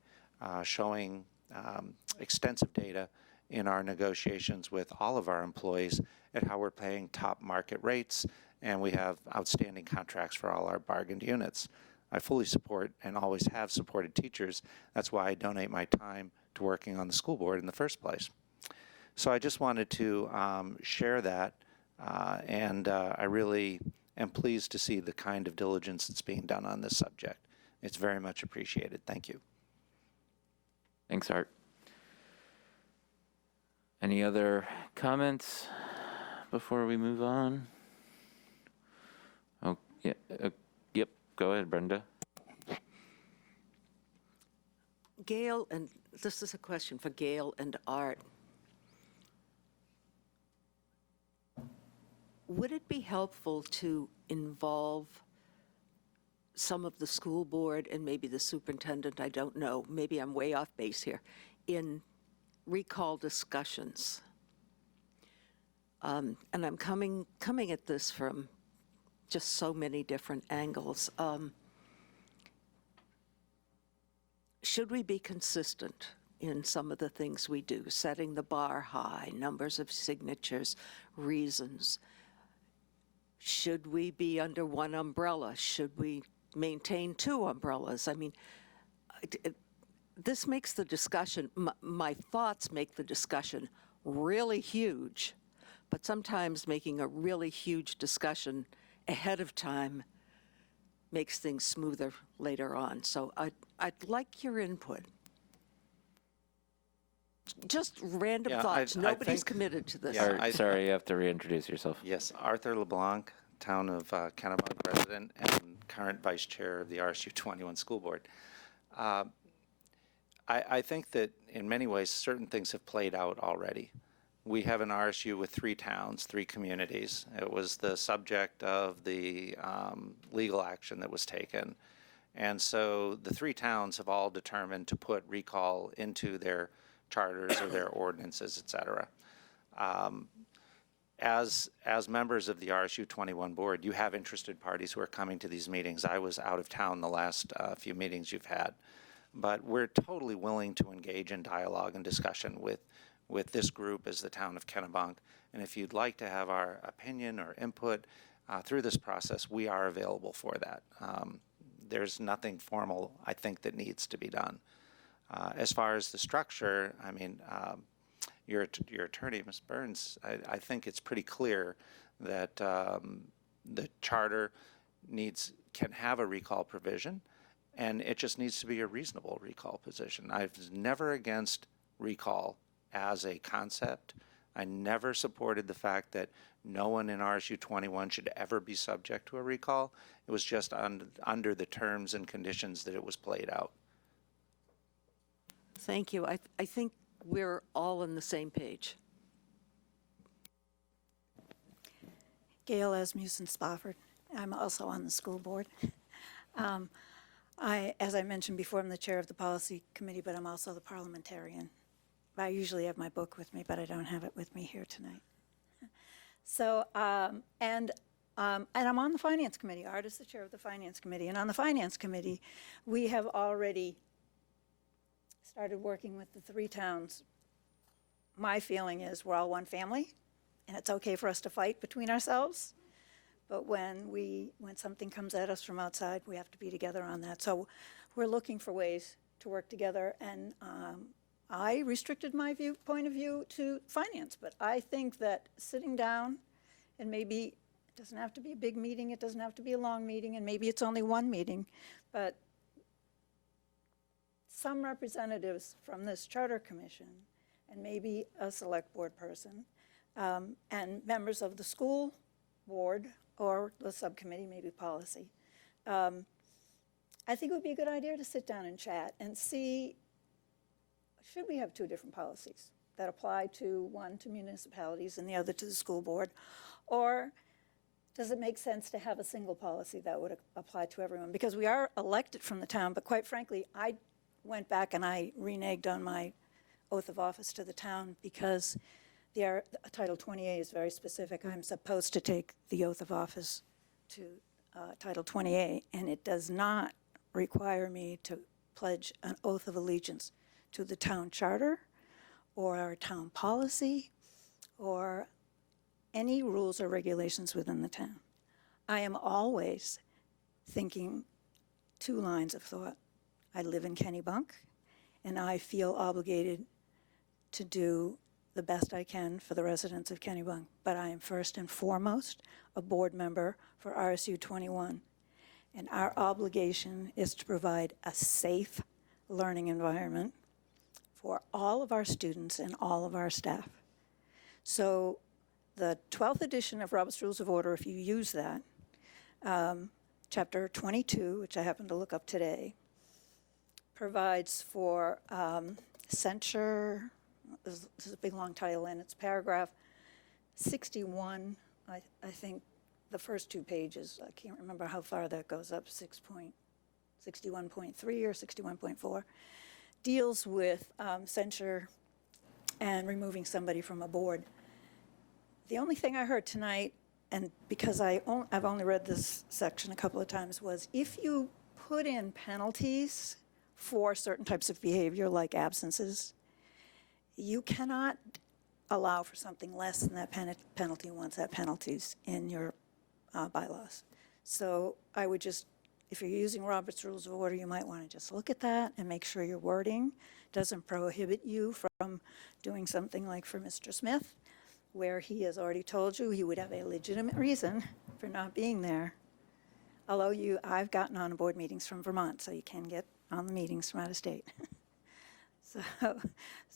showing extensive data in our negotiations with all of our employees at how we're paying top market rates, and we have outstanding contracts for all our bargained units. I fully support and always have supported teachers. That's why I donate my time to working on the school board in the first place. So I just wanted to share that, and I really am pleased to see the kind of diligence that's being done on this subject. It's very much appreciated. Thank you. Thanks, Art. Any other comments before we move on? Oh, yeah. Yep. Go ahead, Brenda. Gail, and this is a question for Gail and Art. Would it be helpful to involve some of the school board and maybe the superintendent, I don't know, maybe I'm way off base here, in recall discussions? And I'm coming at this from just so many different angles. Should we be consistent in some of the things we do, setting the bar high, numbers of signatures, reasons? Should we be under one umbrella? Should we maintain two umbrellas? I mean, this makes the discussion, my thoughts make the discussion really huge, but sometimes making a really huge discussion ahead of time makes things smoother later on. So I'd like your input. Just random thoughts. Nobody's committed to this. Yeah, Sorry, you have to reintroduce yourself. Yes, Arthur LeBlanc, Town of Kennebunk resident and current vice chair of the RSU 21 school board. I think that in many ways certain things have played out already. We have an RSU with 3 towns, 3 communities. It was the subject of the legal action that was taken. And so the 3 towns have all determined to put recall into their charters or their ordinances, et cetera. As members of the RSU 21 board, you have interested parties who are coming to these meetings. I was out of town the last few meetings you've had. But we're totally willing to engage in dialogue and discussion with this group as the town of Kennebunk. And if you'd like to have our opinion or input through this process, we are available for that. There's nothing formal, I think, that needs to be done. As far as the structure, I mean, your attorney, Ms. Burns, I think it's pretty clear that the charter can have a recall provision, and it just needs to be a reasonable recall position. I was never against recall as a concept. I never supported the fact that no one in RSU 21 should ever be subject to a recall. It was just under the terms and conditions that it was played out. Thank you. I think we're all on the same page. Gail Asmussen Spofford. I'm also on the school board. As I mentioned before, I'm the chair of the policy committee, but I'm also the parliamentarian I usually have my book with me, but I don't have it with me here tonight. So, and I'm on the Finance Committee. Art is the chair of the Finance Committee. And on the Finance Committee, we have already started working with the 3 towns. My feeling is we're all one family, and it's okay for us to fight between ourselves. But when something comes at us from outside, we have to be together on that. So we're looking for ways to work together. And I restricted my point of view to finance, but I think that sitting down, and maybe it doesn't have to be a big meeting, it doesn't have to be a long meeting, and maybe it's only one meeting, but some representatives from this charter commission, and maybe a select board person, and members of the school board or the subcommittee, maybe policy. I think it would be a good idea to sit down and chat and see, should we have 2 different policies that apply to one to municipalities and the other to the school board? Or does it make sense to have a single policy that would apply to everyone? Because we are elected from the town, but quite frankly, I went back and I reneged on my oath of office to the town because Title 28 is very specific. I'm supposed to take the oath of office to Title 28, and it does not require me to pledge an oath of allegiance to the town charter or our town policy or any rules or regulations within the town. I am always thinking 2 lines of thought. I live in Kennebunk, and I feel obligated to do the best I can for the residents of Kennebunk, but I am first and foremost a board member for RSU 21, and our obligation is to provide a safe learning environment for all of our students and all of our staff. So the 12th edition of Robert's Rules of Order, if you use that, Chapter 22, which I happened to look up today, provides for censure. This is a big long title, and it's paragraph 61, I think the first 2 pages. I can't remember how far that goes up, 61.3 or 61.4, deals with censure and removing somebody from a board. The only thing I heard tonight, and because I've only read this section a couple of times, was if you put in penalties for certain types of behavior like absences, you cannot allow for something less than that penalty once that penalty's in your bylaws. So I would just, if you're using Robert's Rules of Order, you might want to just look at that and make sure your wording doesn't prohibit you from doing something like for Mr. Smith, where he has already told you he would have a legitimate reason for not being there. Although I've gotten on board meetings from Vermont, so you can get on the meetings from out of state.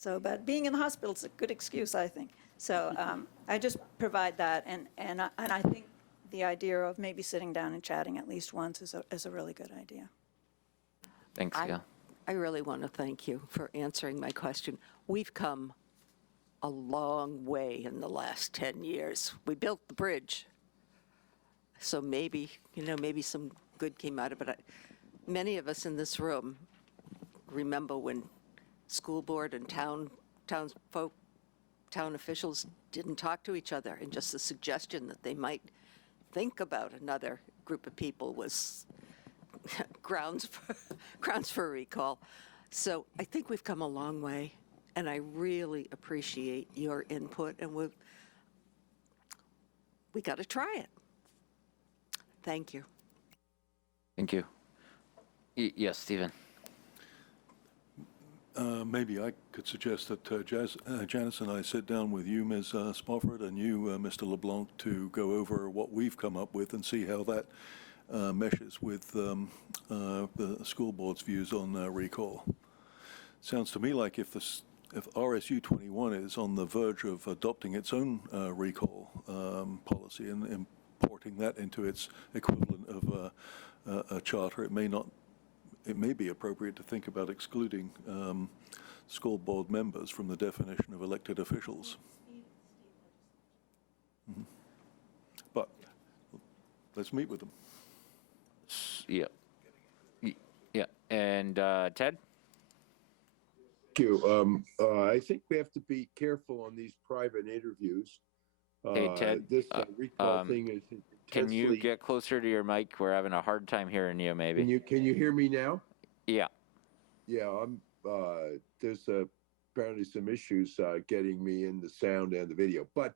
But being in the hospital is a good excuse, I think. So I just provide that, and I think the idea of maybe sitting down and chatting at least once is a really good idea. Thanks, Gail. I really want to thank you for answering my question. We've come a long way in the last 10 years. We built the bridge. So maybe some good came out of it. Many of us in this room remember when school board and town officials didn't talk to each other, and just the suggestion that they might think about another group of people was grounds for recall. So I think we've come a long way, and I really appreciate your input, and we got to try it. Thank you. Thank you. Yes, Stephen. Maybe I could suggest that Janice and I sit down with you, Ms. Spofford, and you, Mr. LeBlanc, to go over what we've come up with and see how that meshes with the school board's views on recall. Sounds to me like if RSU 21 is on the verge of adopting its own recall policy and importing that into its equivalent of a charter, it may be appropriate to think about excluding school board members from the definition of elected officials. Mm-hmm. But let's meet with them. Yeah. Yeah. And Ted? you. I think we have to be careful on these private interviews. Hey, Ted, This recall thing is Can you intensely. get closer to your mic? We're having a hard time hearing you, maybe. Can you hear me now? Yeah. Yeah, there's apparently some issues getting me in the sound and the video, but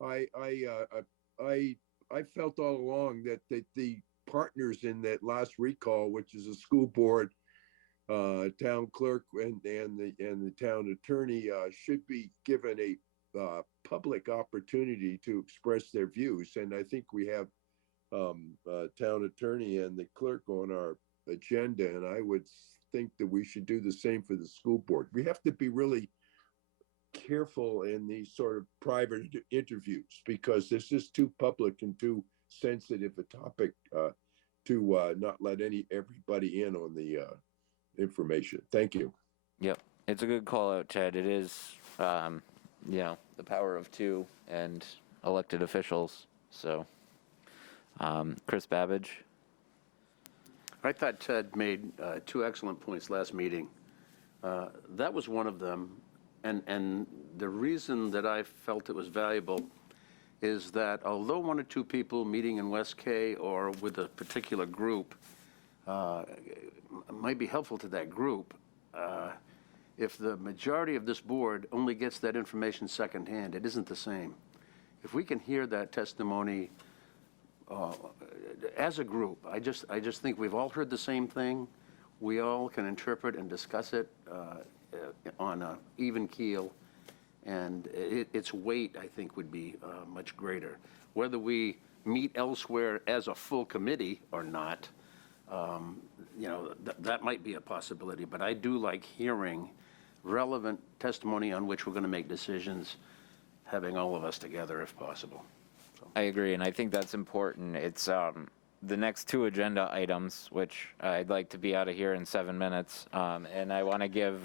I felt all along that the partners in that last recall, which is a school board, town clerk, and the town attorney, should be given a public opportunity to express their views, and I think we have town attorney and the clerk on our agenda, and I would think that we should do the same for the school board. We have to be really careful in these sort of private interviews because this is too public and too sensitive a topic to not let everybody in on the information. Thank you. Yep. It's a good call out, Ted. It is, the power of two and elected officials. So, Chris Babbage. I thought Ted made two excellent points last meeting. That was one of them, and the reason that I felt it was valuable is that although one or two people meeting in West K or with a particular group might be helpful to that group, if the majority of this board only gets that information secondhand, it isn't the same. If we can hear that testimony as a group, I just think we've all heard the same thing. We all can interpret and discuss it on an even keel, and its weight, I think, would be much greater. Whether we meet elsewhere as a full committee or not, that might be a possibility, but I do like hearing relevant testimony on which we're going to make decisions, having all of us together if possible. I agree, and I think that's important. It's the next two agenda items, which I'd like to be out of here in 7 minutes, and I want to give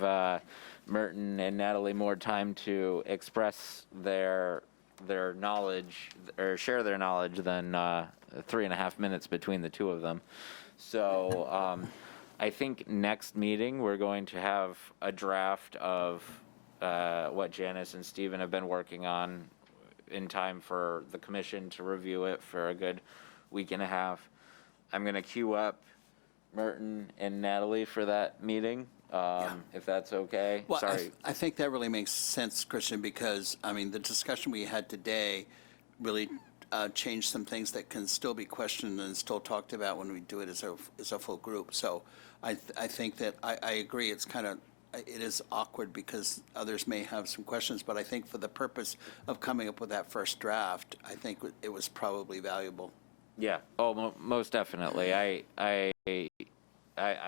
Merton and Natalie more time to express their knowledge or share their knowledge than 3.5 minutes between the two of them. So I think next meeting we're going to have a draft of what Janice and Stephen have been working on in time for the commission to review it for a good week and a half. I'm going to queue up Merton and Natalie for that meeting, if that's okay. Well, Sorry. I think that really makes sense, Christian, because, I mean, the discussion we had today really changed some things that can still be questioned and still talked about when we do it as a full group. So I think that I agree. It is awkward because others may have some questions, but I think for the purpose of coming up with that first draft, I think it was probably valuable. Yeah. Oh, most definitely. I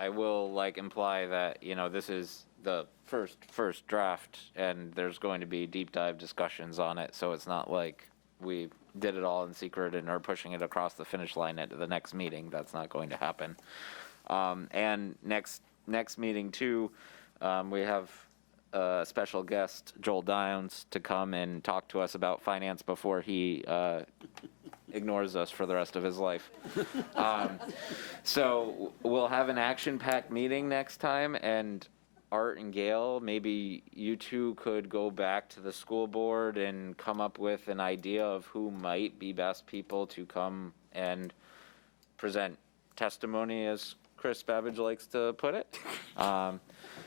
will imply that this is the first draft, and there's going to be deep dive discussions on it. So it's not like we did it all in secret and are pushing it across the finish line at the next meeting. That's not going to happen. And next meeting too, we have a special guest, Joel Downs, to come and talk to us about finance before he ignores us for the rest of his life. So we'll have an action-packed meeting next time, and Art and Gail, maybe you two could go back to the school board and come up with an idea of who might be best people to come and present testimony, as Chris Babbage likes to put it.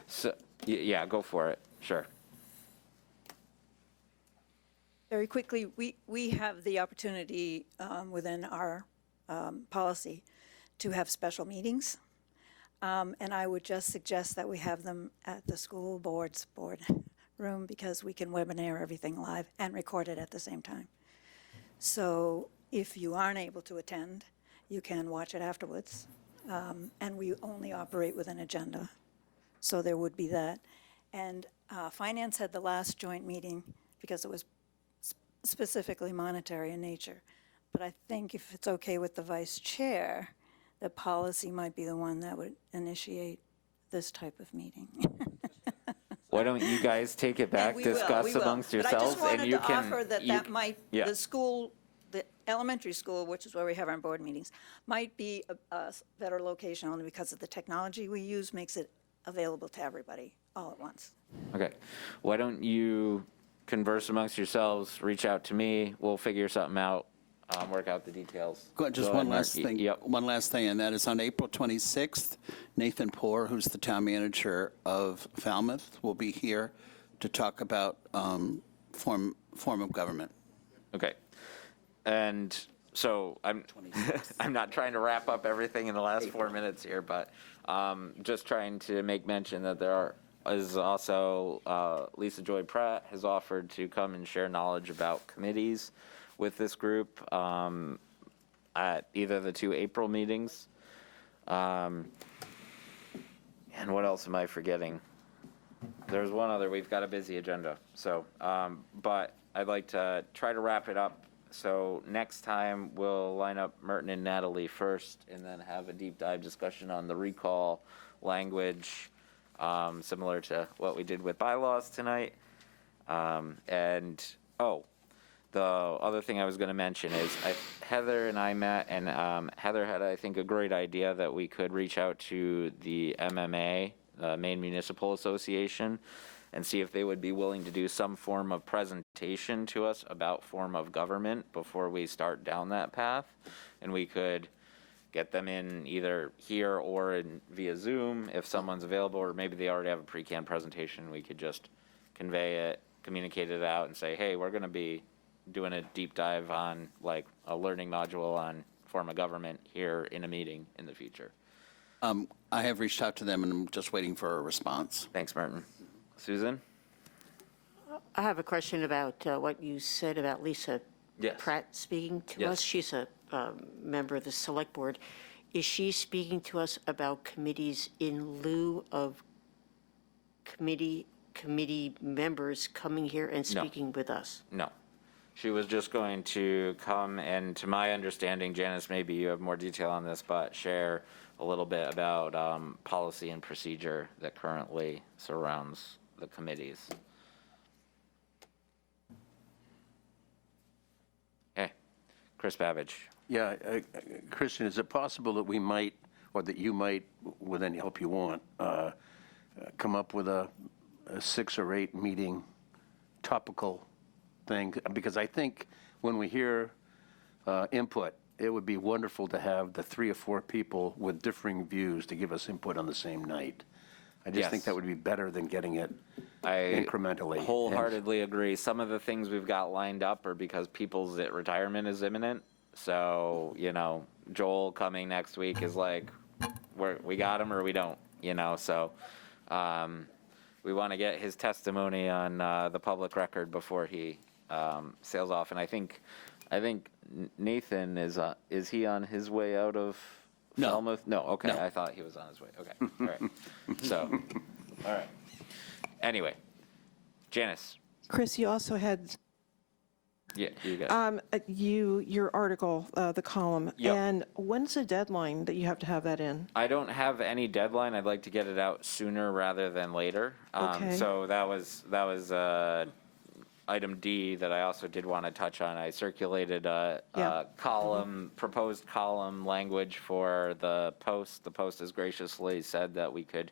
So, yeah, go for it. Sure. Very quickly, we have the opportunity within our policy to have special meetings. And I would just suggest that we have them at the school board's board room because we can webinar everything live and record it at the same time. So if you aren't able to attend, you can watch it afterwards. And we only operate with an agenda. So there would be that. And Finance had the last joint meeting because it was specifically monetary in nature. But I think if it's okay with the vice chair, the policy might be the one that would initiate this type of meeting. Why don't you guys take it back, discuss amongst yourselves, and you can. But I just wanted to offer that that might, yeah. the school, the elementary school, which is where we have our board meetings, might be a better location only because of the technology we use makes it available to everybody. all at once. Okay. Why don't you converse amongst yourselves, reach out to me, we'll figure something out, work out the details. Just Go one ahead, Mark. last thing. Yep. One last thing, and that is on April 26th, Nathan Poor, who's the town manager of Falmouth, will be here to talk about form of government. Okay. And so I'm not trying to wrap up everything in the last 4 minutes here, but just trying to make mention that is also Lisa Joy Pratt has offered to come and share knowledge about committees with this group at either the 2 April meetings. And what else am I forgetting? There's one other, we've got a busy agenda. So, but I'd like to try to wrap it up. So next time we'll line up Merton and Natalie first and then have a deep dive discussion on the recall language, similar to what we did with bylaws tonight. The other thing I was going to mention is Heather and I met, and Heather had, I think, a great idea that we could reach out to the MMA, the Maine Municipal Association, and see if they would be willing to do some form of presentation to us about form of government before we start down that path. And we could get them in either here or via Zoom if someone's available, or maybe they already have a pre-canned presentation. We could just convey it, communicate it out, and say, hey, we're going to be doing a deep dive on like a learning module on form of government here in a meeting in the future. I have reached out to them, and I'm just waiting for a response. Thanks, Martin. Susan? I have a question about what you said about Lisa Yes. Pratt speaking to Yes. us. She's a member of the Select Board. Is she speaking to us about committees in lieu of committee members coming here and No. speaking with us? No. She was just going to come and, to my understanding, Janice, maybe you have more detail on this, but share a little bit about policy and procedure that currently surrounds the committees. Okay. Chris Babbage. Yeah, Christian, is it possible that we might, or that you might, with any help you want, come up with a 6 or 8 meeting topical thing? Because I think when we hear input, it would be wonderful to have the 3 or 4 people with differing views to give us input on the same night. I just think Yes. that would be better than getting it I incrementally. wholeheartedly agree. Some of the things we've got lined up are because people's retirement is imminent. So, Joel coming next week is like, we got him or we don't, so we want to get his testimony on the public record before he sails off. And I think Nathan is he on his way out of No. Falmouth? No, okay, No. I thought he was on his way, okay, all right. So, all right. Anyway, Janice, Chris, you also had yeah, you got it. your article, the column. Yep. And when's the deadline that you have to have that in? I don't have any deadline. I'd like to get it out sooner rather than later. Okay. So that was item D that I also did want to touch on. I circulated a column, proposed column language for the Post. The Post has graciously said that we could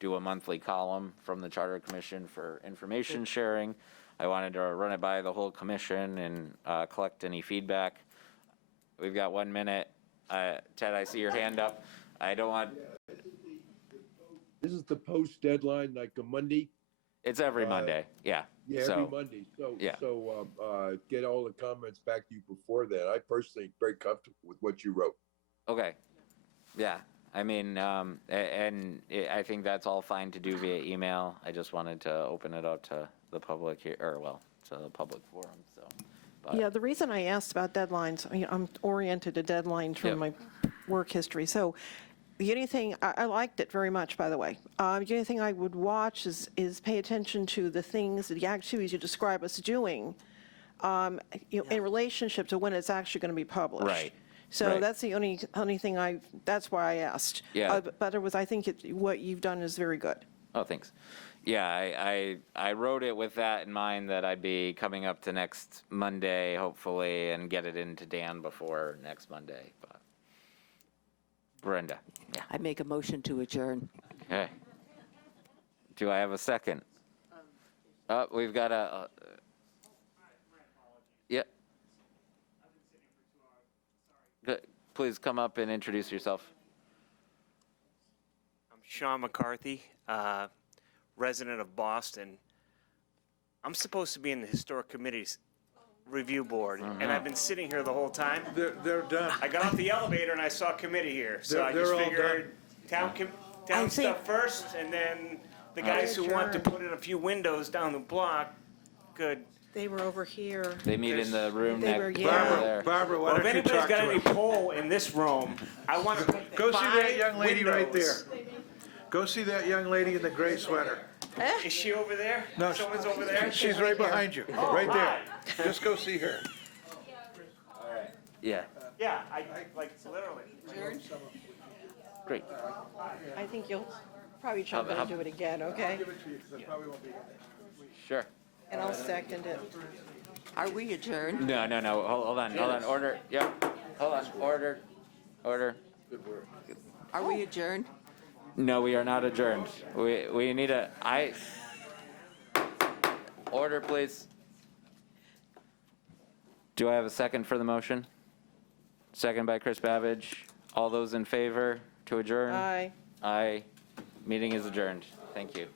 do a monthly column from the Charter Commission for information sharing. I wanted to run it by the whole commission and collect any feedback. We've got 1 minute. Ted, I see your hand up. I don't want, This is the post deadline, like a Monday? it's every Monday, yeah. Yeah, So- every Monday. yeah. So get all the comments back to you before that. I personally am very comfortable with what you wrote. Okay, yeah, I mean, I think that's all fine to do via email. I just wanted to open it up to the public here, to the public forum, so. but- Yeah, the reason I asked about deadlines, I'm oriented to deadlines Yep. from my work history. So the only thing, I liked it very much, by the way. The only thing I would watch is pay attention to the things, the activities you describe us doing in relationship to when it's actually going to be published. Right. So Right. that's the only thing that's why I asked. Yeah. But I think what you've done is very good. Oh, thanks. Yeah, I wrote it with that in mind, that I'd be coming up to next Monday, hopefully, and get it into Dan before next Monday, but. Brenda, yeah, I make a motion to adjourn. okay. Do I have a second? We've got a, yeah. Good. Please come up and introduce yourself. I'm Sean McCarthy, resident of Boston. I'm supposed to be in the Historic Committee's review board, and I've been sitting here the whole time. They're done. I got off the elevator and I saw committee here, so I They're just all figured town think- stuff first, and then the guys who want to put in a few windows down the block could. They were over here. They meet in the room They next were- over yeah. there. Barbara, why Well, if don't you anybody's talk got to any her? pole in this room, I want to put Go see that 5 young lady right there. windows. Go see that young lady in the gray sweater. Is she over there? No, Someone's over there? She's right behind you, right there. Just go see her. Yeah, Yeah, I like literally. great. I think you'll probably jump in and do it again, okay? Sure. And I'll second it. Are we adjourned? No, hold on, order, yep, hold on, order. Are we adjourned? No, we are not adjourned. We need order, please. Do I have a second for the motion? Second by Chris Babbage. All those in favor to adjourn? Aye. Aye. Meeting is adjourned. Thank you.